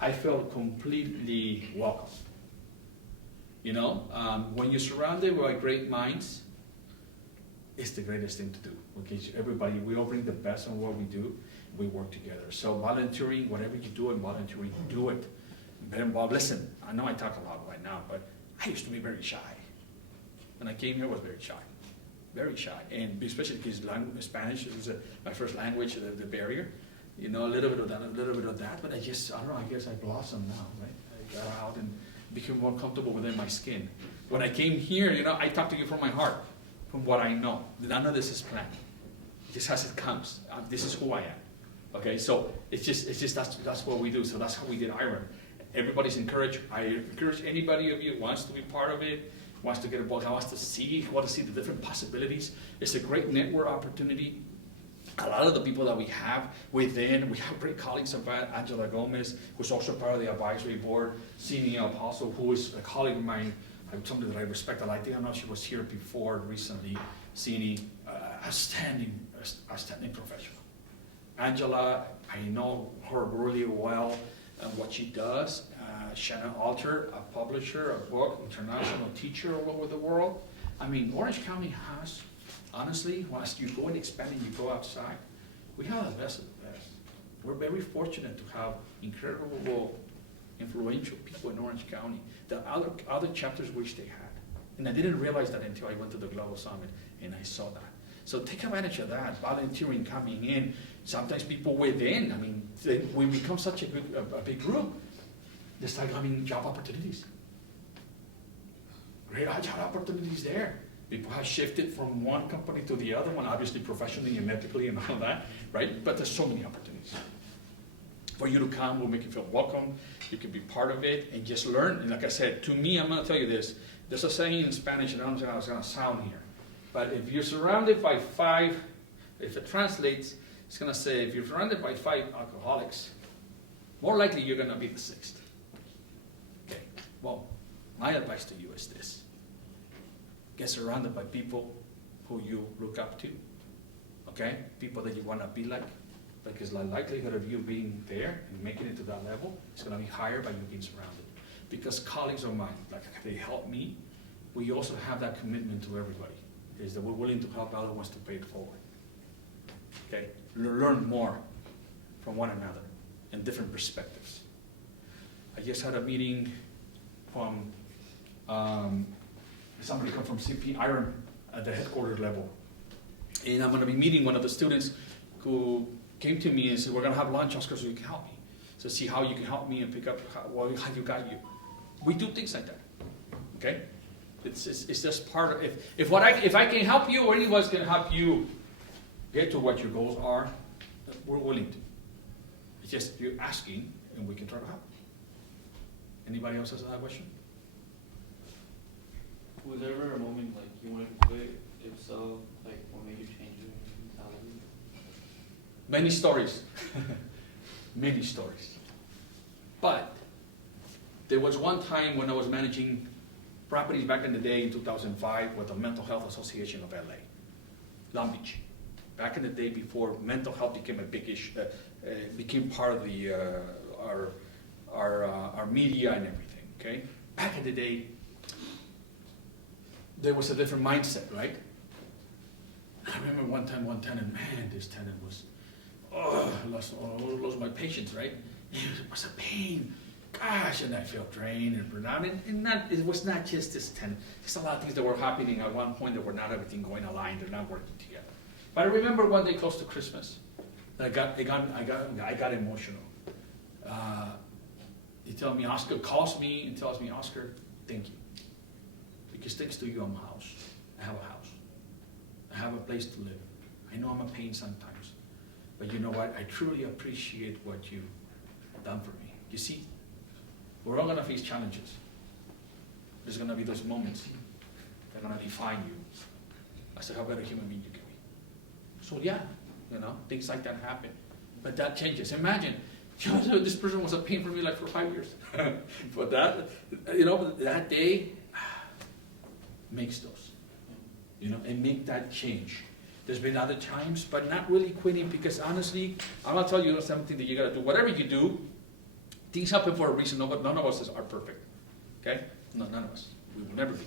I felt completely welcome. You know, when you're surrounded by great minds, it's the greatest thing to do. Because everybody, we all bring the best in what we do, we work together. So volunteering, whatever you do in volunteering, do it. Get involved. Listen, I know I talk a lot right now, but I used to be very shy. When I came here, I was very shy, and especially because Spanish is my first language, the barrier, you know, a little bit of that, but I don't know, I guess I blossomed now, right? I got out and became more comfortable within my skin. When I came here, you know, I talk to you from my heart, from what I know. None of this is planned, just as it comes. This is who I am, okay? So it's just that's what we do, so that's how we did Iron. Everybody's encouraged. I encourage anybody of you who wants to be part of it, wants to get involved, wants to see the different possibilities. It's a great network opportunity. A lot of the people that we have within, we have great colleagues of Angela Gomez, who's also part of the advisory board, Sini Apostle, who is a colleague of mine, somebody that I respect a lot. I think I know she was here before recently. Sini, outstanding professional. Angela, I know her really well. What she does. Shannon Alter, a publisher, a book, international teacher all over the world. I mean, Orange County has, honestly, once you go and expand and you go outside, we have the best of the best. We're very fortunate to have incredible, influential people in Orange County that other chapters wish they had. And I didn't realize that until I went to the Global Summit and I saw that. So take advantage of that, volunteering, coming in. Sometimes people within, I mean, we become such a big group, they start having job opportunities. Great job opportunities there. People have shifted from one company to the other one, obviously professionally and ethically and all that, right? But there's so many opportunities. For you to come, we'll make you feel welcome. You can be part of it and just learn. And like I said, to me, I'm gonna tell you this. There's a saying in Spanish, and I don't know how it's gonna sound here. But if you're surrounded by 5, if it translates, it's going to say, if you're surrounded by 5 alcoholics, more likely you're going to be the 6th. Okay, well, my advice to you is this. Get surrounded by people who you look up to, okay? People that you want to be like, because the likelihood of you being there and making it to that level is going to be higher by you being surrounded. Because colleagues of mine, like they help me, we also have that commitment to everybody. Is that we're willing to help other ones to pay it forward. Okay? Learn more from one another and different perspectives. I just had a meeting from somebody come from CP Iron at the headquarters level. And I'm gonna be meeting one of the students who came to me and said, we're gonna have lunch, Oscar, so you can help me. So see how you can help me and pick up how you got you. We do things like that, okay? It's just part of, if I can help you or anyone's can help you get to what your goals are, we're willing to. It's just you're asking and we can try to help. Anybody else has that question? Was there ever a moment like you wanted to quit? If so, like what made you change your mentality? Many stories. Many stories. But there was one time when I was managing properties back in the day in 2005 with the Mental Health Association of LA, Long Beach. Back in the day before mental health became a big issue, became part of the our media and everything. Okay, back in the day, there was a different mindset, right? I remember one time, one tenant, man, this tenant was, I lost my patience, right? It was a pain. Gosh, and I felt drained and burned out. And it was not just this tenant. There's a lot of things that were happening at one point that were not everything going aligned. They're not working together. But I remember one day close to Christmas, I got emotional. He tells me, Oscar calls me and tells me, Oscar, thank you. Because thanks to you, I'm a house. I have a house. I have a place to live. I know I'm a pain sometimes. but you know what? I truly appreciate what you've done for me. You see, we're all gonna face challenges. There's gonna be those moments that are gonna define you as to how better human being you can be. So yeah, you know, things like that happen. But that changes. Imagine, this person was a pain for me like for 5 years. But that, you know, that day makes those, you know, and make that change. There's been other times, but not really quitting, because honestly, I'm gonna tell you something that you gotta do. Whatever you do, things happen for a reason. None of us are perfect, okay? No, none of us. We will never be.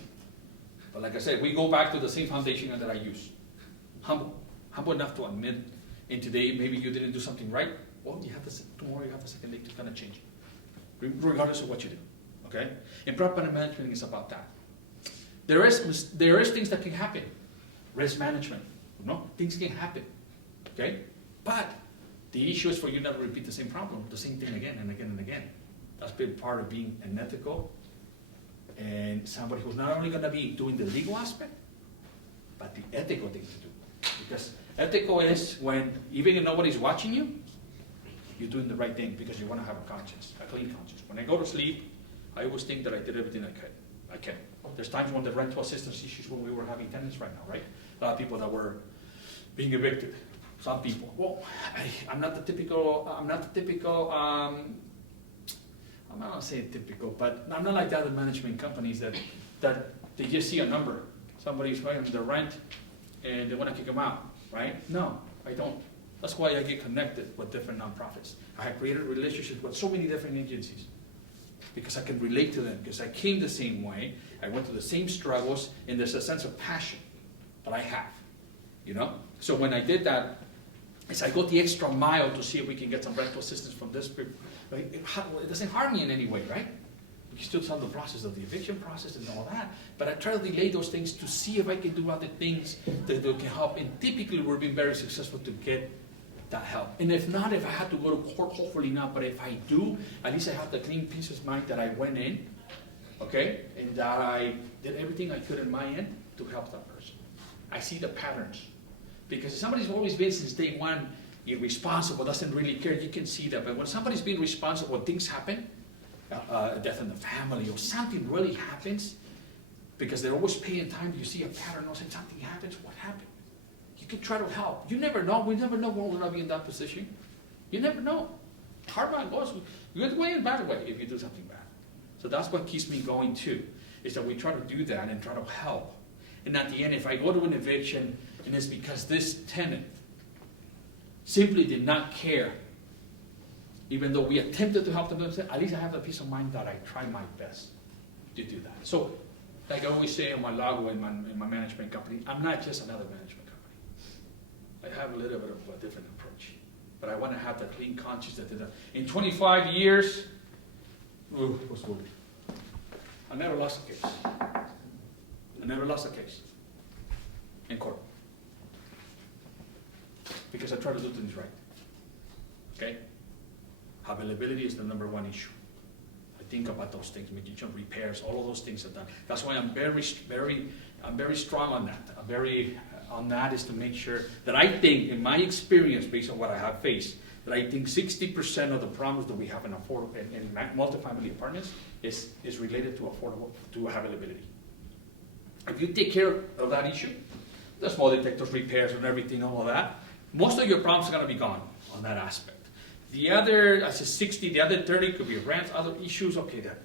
But like I said, we go back to the same foundation that I use. Humble enough to admit, and today maybe you didn't do something right. Well, tomorrow you have the second day to kind of change it, regardless of what you do, okay? And property management is about that. There is things that can happen. Risk management, things can happen, okay? But the issue is for you not to repeat the same problem, the same thing again and again and again. That's been part of being an ethical and somebody who's not only going to be doing the legal aspect, but the ethical thing to do. Because ethical is when, even if nobody's watching you, you're doing the right thing because you want to have a conscience, a clean conscience. When I go to sleep, I always think that I did everything I can. There's times when the rental assistance issues when we were having tenants right now, right? A lot of people that were being evicted. Some people. Well, I'm not the typical, I'm not gonna say typical, but I'm not like the other management companies that they just see a number. Somebody's paying the rent and they want to kick them out, right? No, I don't. That's why I get connected with different nonprofits. I have created relationships with so many different agencies because I can relate to them, because I came the same way, I went through the same struggles, and there's a sense of passion that I have, you know? So when I did that, is I go the extra mile to see if we can get some rental assistance from this group. Right? It doesn't harm me in any way, right? We still tell the process of the eviction process and all that, but I try to delay those things to see if I can do other things that can help, and typically we're being very successful to get that help. And if not, if I have to go to court, hopefully not, but if I do, at least I have the clean peace of mind that I went in, okay, and that I did everything I could in my end to help that person. I see the patterns. Because if somebody's always been since day one irresponsible, doesn't really care, you can see that. But when somebody's being responsible, things happen, a death in the family, or something really happens, because they're always paying time, you see a pattern, or saying something happens, what happened? You can try to help. You never know. We never know when we're going to be in that position. You never know. Karma goes good way and bad way if you do something bad. So that's what keeps me going too, is that we try to do that and try to help. And at the end, if I go to an eviction, and it's because this tenant simply did not care, even though we attempted to help them, at least I have the peace of mind that I try my best to do that. So, like I always say in my logo in my management company, I'm not just another management company. I have a little bit of a different approach, but I want to have that clean conscience that in 25 years, I never lost a case. I never lost a case in court. Because I try to do things right. Okay? Availability is the #1 issue. I think about those things, making sure repairs, all of those things are done. That's why I'm very strong on that. I'm very on that is to make sure that I think, in my experience, based on what I have faced, that I think 60% of the problems that we have in multifamily apartments is related to availability. If you take care of that issue, the small detectors, repairs, and everything, all of that, most of your problems are going to be gone on that aspect. The other, I said 60, the other 30 could be rents, other issues, okay, that.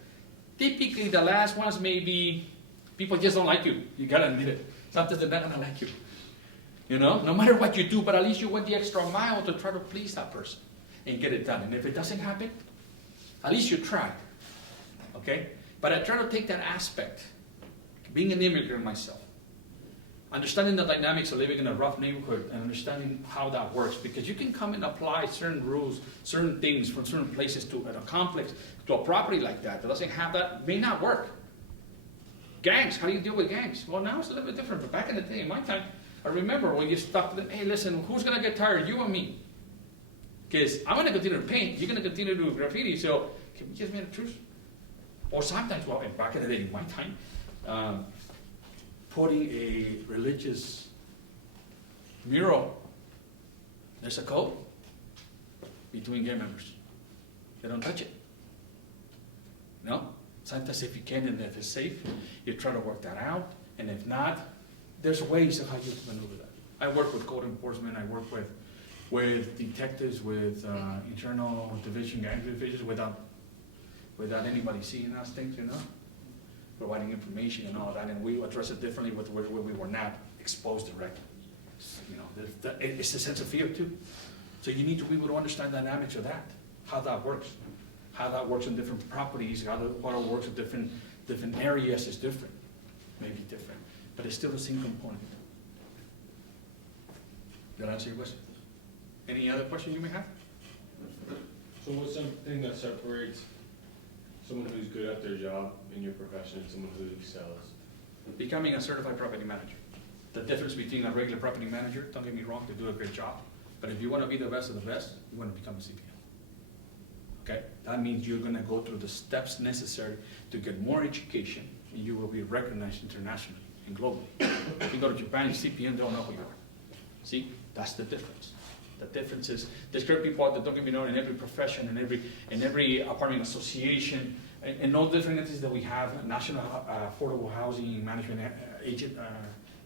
Typically, the last ones may be people just don't like you. You got to admit it. Sometimes they're not going to like you. You know, no matter what you do, but at least you went the extra mile to try to please that person and get it done. And if it doesn't happen, at least you tried. Okay? But I try to take that aspect, being an immigrant myself, understanding the dynamics of living in a rough neighborhood and understanding how that works, because you can come and apply certain rules, certain things from certain places to a complex, to a property like that doesn't have that, may not work. Gangs, how do you deal with gangs? Well, now it's a little bit different, but back in the day, in my time, I remember when you talk to them, hey, listen, who's going to get tired, you or me? Because I'm going to continue to paint, you're going to continue to do graffiti, so can we just make a truce? Or sometimes, well, back in the day, in my time, putting a religious mural, there's a code. between gang members. They don't touch it. No? Sometimes if you can and if it's safe, you try to work that out, and if not, there's ways of how you maneuver that. I work with code enforcement, I work with detectives, with internal division, gang divisions, without anybody seeing us things, you know? Providing information and all that, and we address it differently with where we were not exposed directly. You know, it's a sense of fear too. So you need to be able to understand the dynamics of that, how that works in different properties, how it works in different areas is different, maybe different, but it's still the same component. Did I answer your question? Any other question you may have? So what's something that separates someone who's good at their job in your profession and someone who excels? Becoming a certified property manager. The difference between a regular property manager, don't get me wrong, they do a great job, but if you want to be the best of the best, you want to become a CPM. Okay? That means you're going to go through the steps necessary to get more education, and you will be recognized internationally and globally. If you go to Japan, CPM don't know who you are. See? That's the difference. The difference is there's great people out there, don't get me wrong, in every profession, in every apartment association, and all different entities that we have, National Affordable Housing Management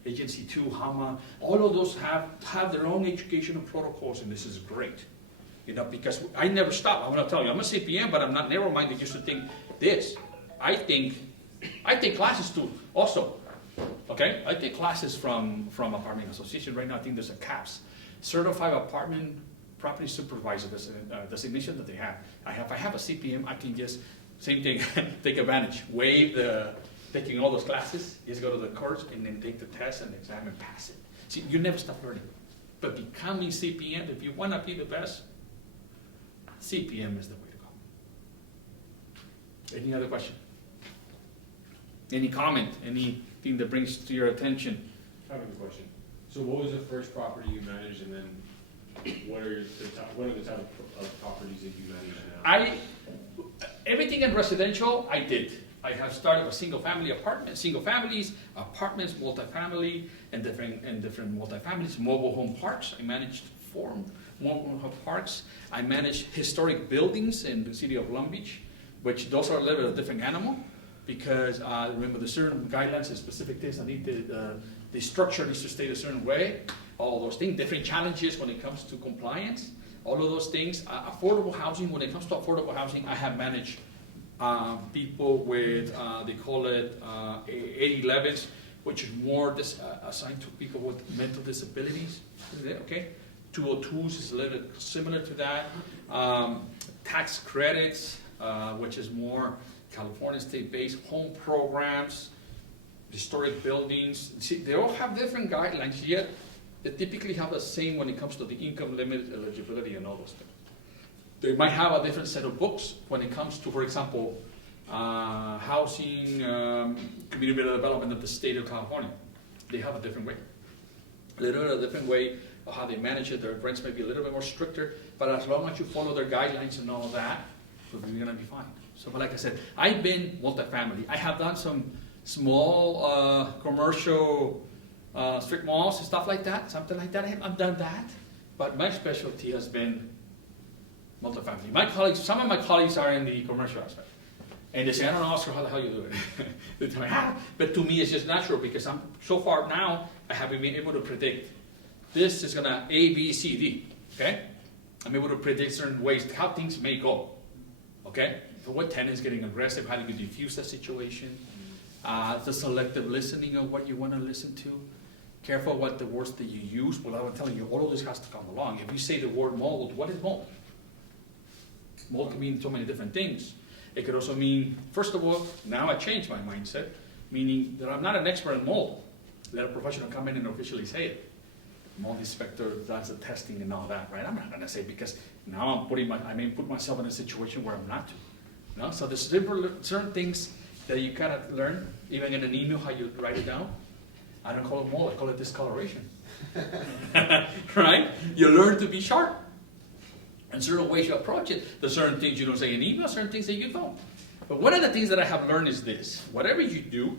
Agency 2, HAMA, all of those have their own educational protocols, and this is great. You know, because I never stop. I want to tell you, I'm a CPM, but I'm not narrow-minded just to think this. I take classes too, also. Okay? I take classes from apartment association. Right now, I think there's a CAPS. Certified Apartment Property Supervisor, that's a designation that they have. If I have a CPM, I can just, same thing, take advantage, waive taking all those classes, just go to the course and then take the test and exam and pass it. See, you never stop learning. But becoming CPM, if you want to be the best, CPM is the way to go. Any other question? Any comment? Anything that brings to your attention? I have a question. So what was the first property you managed, and then what are the type of properties that you manage now? Everything in residential, I did. I have started with single families, apartments, multifamily, and different multifamilies, mobile home parks. I managed 4 mobile home parks. I managed historic buildings in the city of Long Beach, which those are a little bit of a different animal, because remember the certain guidelines and specific things that need the structure needs to stay a certain way. All those things, different challenges when it comes to compliance. All of those things. Affordable housing. When it comes to affordable housing, I have managed people with they call it 811s, which is more assigned to people with mental disabilities. Okay, 202s is a little bit similar to that. Tax credits, which is more California state-based. Home programs, historic buildings. See, they all have different guidelines, yet they typically have the same when it comes to the income limit, eligibility, and all those things. They might have a different set of books when it comes to, for example, housing, community development of the state of California. They have a different way. A little bit of a different way of how they manage it. Their rents may be a little bit more stricter, but as long as you follow their guidelines and all of that, you're going to be fine. So, but like I said, I've been multifamily. I have done some small commercial strip malls and stuff like that, something like that. I've done that, but my specialty has been multifamily. My colleagues, some of my colleagues are in the commercial aspect, and they say, "I don't know, Oscar, how the hell you do it?" They tell me, but to me, it's just natural because I'm so far now. I have been able to predict this is gonna A, B, C, D. Okay, I'm able to predict certain ways how things may go. Okay, so what tenant is getting aggressive? How do you diffuse that situation? The selective listening of what you want to listen to. Careful what the words that you use. Well, I'm telling you, all of this has to come along. If you say the word mold, what is mold? Mold can mean so many different things. It could also mean, first of all, now I changed my mindset, meaning that I'm not an expert in mold. Let a professional come in and officially say it. Mold inspector does the testing and all that, right? I'm not going to say, because now I may put myself in a situation where I'm not to. No? So there's certain things that you gotta learn, even in an email, how you write it down. I don't call it mold, I call it discoloration. Right? You learn to be sharp. And certain ways you approach it. There's certain things you don't say in email, certain things that you don't. But one of the things that I have learned is this: whatever you do,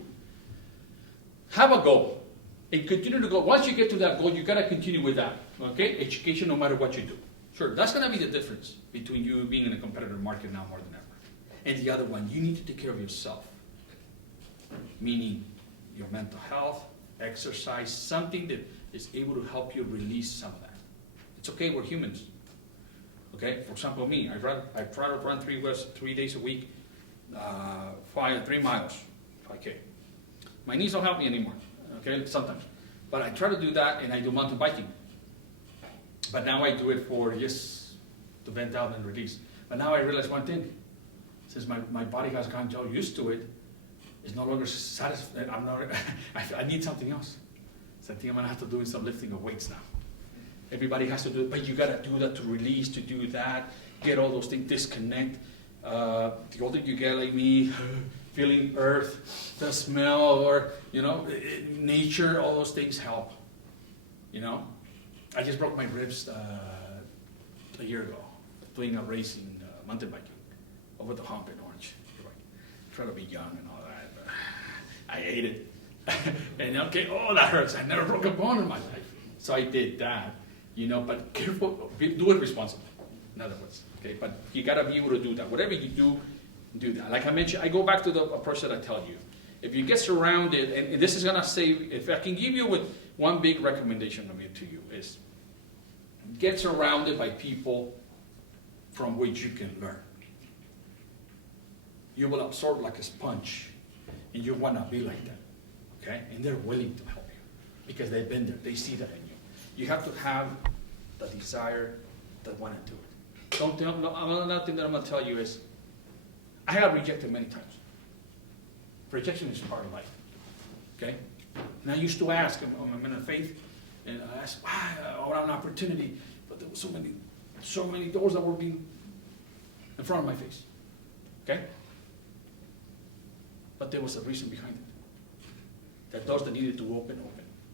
have a goal. And continue to go. Once you get to that goal, you gotta continue with that. Okay? Education no matter what you do. Sure, that's gonna be the difference between you being in a competitive market now more than ever. And the other one, you need to take care of yourself. Meaning your mental health, exercise, something that is able to help you release some of that. It's okay, we're humans. Okay, for example, me, I try to run 3 days a week, 3 miles, 5K. My knees don't help me anymore, okay, sometimes. But I try to do that, and I do mountain biking. But now I do it for just to vent out and release. But now I realize one thing, since my body has gotten so used to it, it's no longer satisfied. I need something else. So I think I'm gonna have to do some lifting of weights now. Everybody has to do it, but you gotta do that to release, to do that, get all those things, disconnect. The older you get, like me, feeling earth, the smell, or, nature, all those things help. I just broke my ribs a year ago, doing a race in mountain biking over the hump in Orange. Try to be young and all that, but I ate it. And okay, that hurts. I never broke a bone in my life. So I did that, but careful, do it responsibly, in other words, okay? But you gotta be able to do that. Whatever you do that. Like I mentioned, I go back to the approach that I tell you. If you get surrounded, and this is gonna save, if I can give you with one big recommendation of it to you is, get surrounded by people from which you can learn. You will absorb like a sponge, and you wanna be like that, okay? And they're willing to help you, because they've been there, they see that in you. You have to have the desire that wanna do it. Another thing that I'm gonna tell you is, I have rejected many times. Rejection is part of life, okay? And I used to ask, I'm in a faith, and I asked, I want an opportunity, but there were so many doors that were being in front of my face, okay? But there was a reason behind it. The doors that needed to open.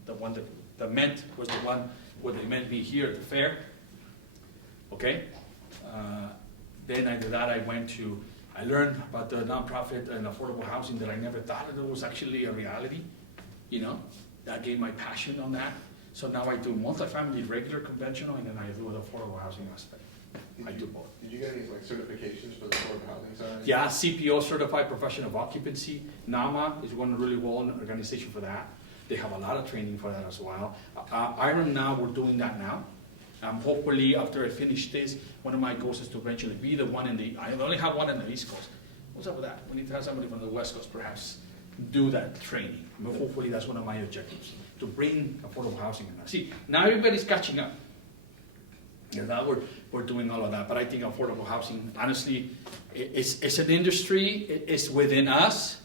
The one that meant was the one where they meant me here at the fair, okay? Then after that, I learned about the nonprofit and affordable housing that I never thought it was actually a reality, that gave my passion on that. So now I do multifamily, regular, conventional, and then I do the affordable housing aspect. I do both. Did you get any certifications for the affordable housing side? Yeah, CPO, Certified Profession of Occupancy. NAMA is one really well-known organization for that. They have a lot of training for that as well. IREM now, we're doing that now. Hopefully, after I finish this, one of my goals is to eventually be the one I only have one in the East Coast. What's up with that? We need to have somebody from the West Coast perhaps do that training. But hopefully, that's one of my objectives, to bring affordable housing in. See, now everybody's catching up. Now we're doing all of that, but I think affordable housing, honestly, it's an industry, it's within us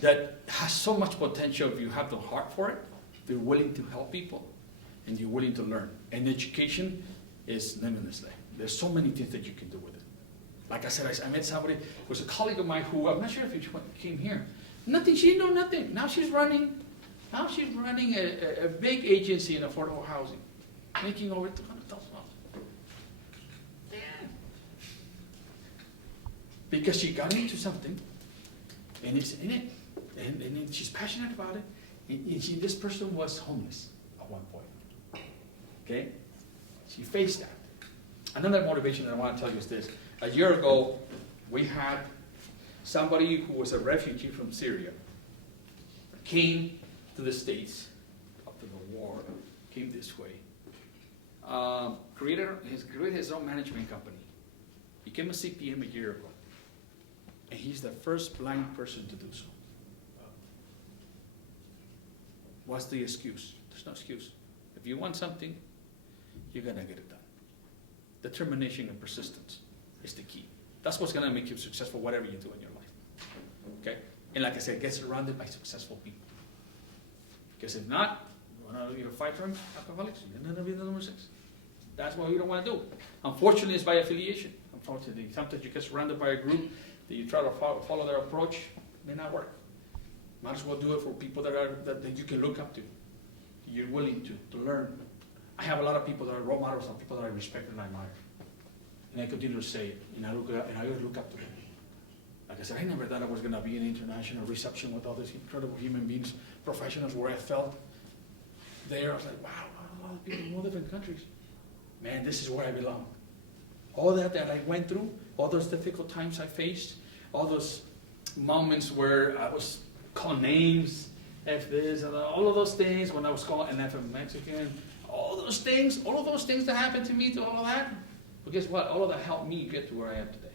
that has so much potential if you have the heart for it, if you're willing to help people, and you're willing to learn. And education is limitless. There's so many things that you can do with it. Like I said, I met somebody, it was a colleague of mine who, I'm not sure if you came here, nothing, she didn't know nothing. Now she's running a big agency in affordable housing, making over $200,000. Yeah. Because she got into something, and it's in it, and she's passionate about it, and this person was homeless at one point, okay? She faced that. Another motivation that I want to tell you is this. A year ago, we had somebody who was a refugee from Syria, came to the States after the war, came this way, created his own management company, became a CPM a year ago, and he's the first blind person to do so. What's the excuse? There's no excuse. If you want something, you're gonna get it done. Determination and persistence is the key. That's what's gonna make you successful, whatever you do in your life. Okay? And like I said, get surrounded by successful people. Because if not, you wanna be a fight from alcoholics, you're gonna be the number 6. That's what we don't wanna do. Unfortunately, it's by affiliation. Unfortunately, sometimes you get surrounded by a group that you try to follow their approach, it may not work. Might as well do it for people that you can look up to. You're willing to learn. I have a lot of people that are role models of people that I respect and admire. And I continue to say it, and I look up to them. Like I said, I never thought I was going to be in international reception with all these incredible human beings, professionals, where I felt there. I was like, wow, a lot of people from all different countries. man, this is where I belong. All that I went through, all those difficult times I faced, all those moments where I was called names, F this, and all of those things, when I was called an F Mexican, all of those things that happened to me, to all of that, but guess what? All of that helped me get to where I am today.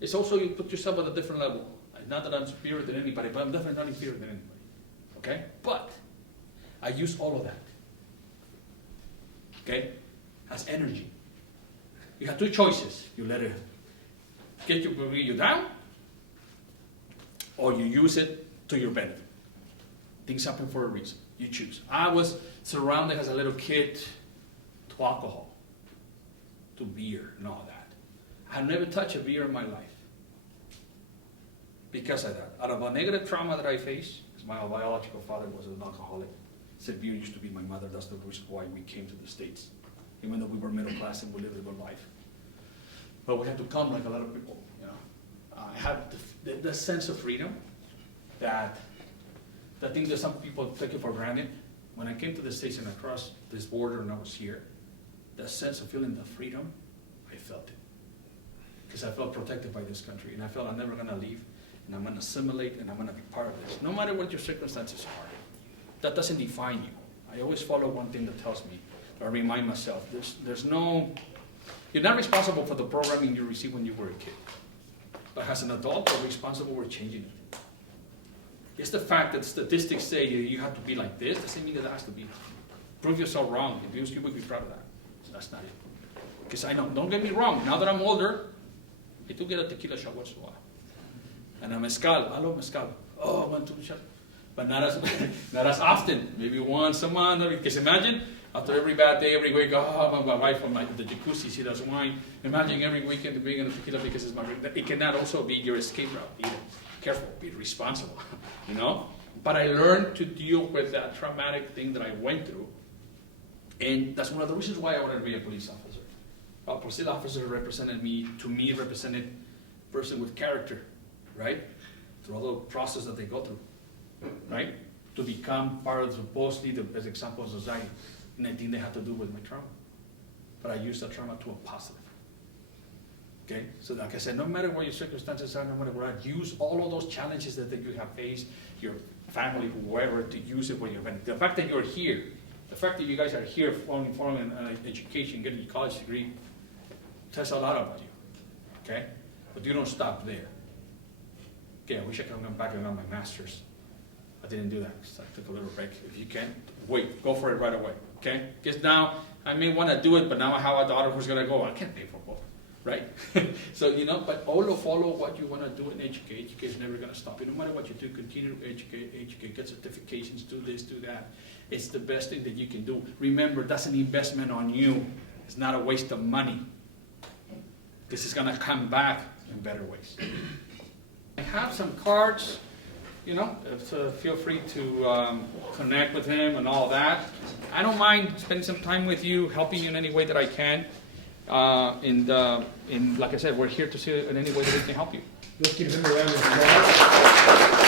It's also, you put yourself at a different level. Not that I'm superior than anybody, but I'm definitely not inferior than anybody. Okay? But I use all of that. Okay? As energy. You have two choices. You let it get you, bring you down, or you use it to your benefit. Things happen for a reason. You choose. I was surrounded as a little kid to alcohol, to beer, and all that. I never touched a beer in my life. Because of that. Out of a negative trauma that I faced, because my biological father was an alcoholic. Said beer used to be my mother. That's the reason why we came to the States. Even though we were middle class and we lived a good life. But we had to come like a lot of people, you know. I had the sense of freedom that the thing that some people take it for granted. When I came to the States and I crossed this border and I was here, the sense of feeling the freedom, I felt it. Because I felt protected by this country. And I felt I'm never going to leave. And I'm going to assimilate, and I'm going to be part of this, no matter what your circumstances are. That doesn't define you. I always follow one thing that tells me, or I remind myself, there's no, you're not responsible for the programming you received when you were a kid. But as an adult, you're responsible for changing it. It's the fact that statistics say you have to be like this, doesn't mean that it has to be. Prove yourself wrong. If you would be proud of that. So that's not it. Because I know, don't get me wrong, now that I'm older, I do get a tequila shot once in a while. And a mezcal, I love mezcal. Oh, 1, 2 shots. But not as often. Maybe once a month. Because imagine, after every bad day, every week, oh, my wife from the jacuzzi, she does wine. Imagine every weekend being in a tequila because it's my, it cannot also be your escape route either. Careful, be responsible, you know? But I learned to deal with that traumatic thing that I went through. And that's one of the reasons why I wanted to be a police officer. A police officer represented represented a person with character. Right? Through all the process that they go through, right? To become part of supposedly the best example of society. And I think they have to do with my trauma. But I use that trauma to a positive. Okay? So like I said, no matter what your circumstances are, no matter what, use all of those challenges that you have faced, your family, whoever, to use it for your benefit. The fact that you're here, the fact that you guys are here following an education, getting your college degree, says a lot about you. Okay? But you don't stop there. Okay, I wish I could have gone back and got my master's. I didn't do that because I took a little break. If you can, wait, go for it right away. Okay? Because now I may want to do it, but now I have a daughter who's going to go. I can't pay for both, right? So, you know, but all follow what you want to do and educate. Education is never going to stop you. No matter what you do, continue to educate, get certifications, do this, do that. It's the best thing that you can do. Remember, that's an investment on you. It's not a waste of money. This is going to come back in better ways. I have some cards, you know, so feel free to connect with him and all that. I don't mind spending some time with you, helping you in any way that I can. And like I said, we're here to see in any way that we can help you. Let's give him a round of applause.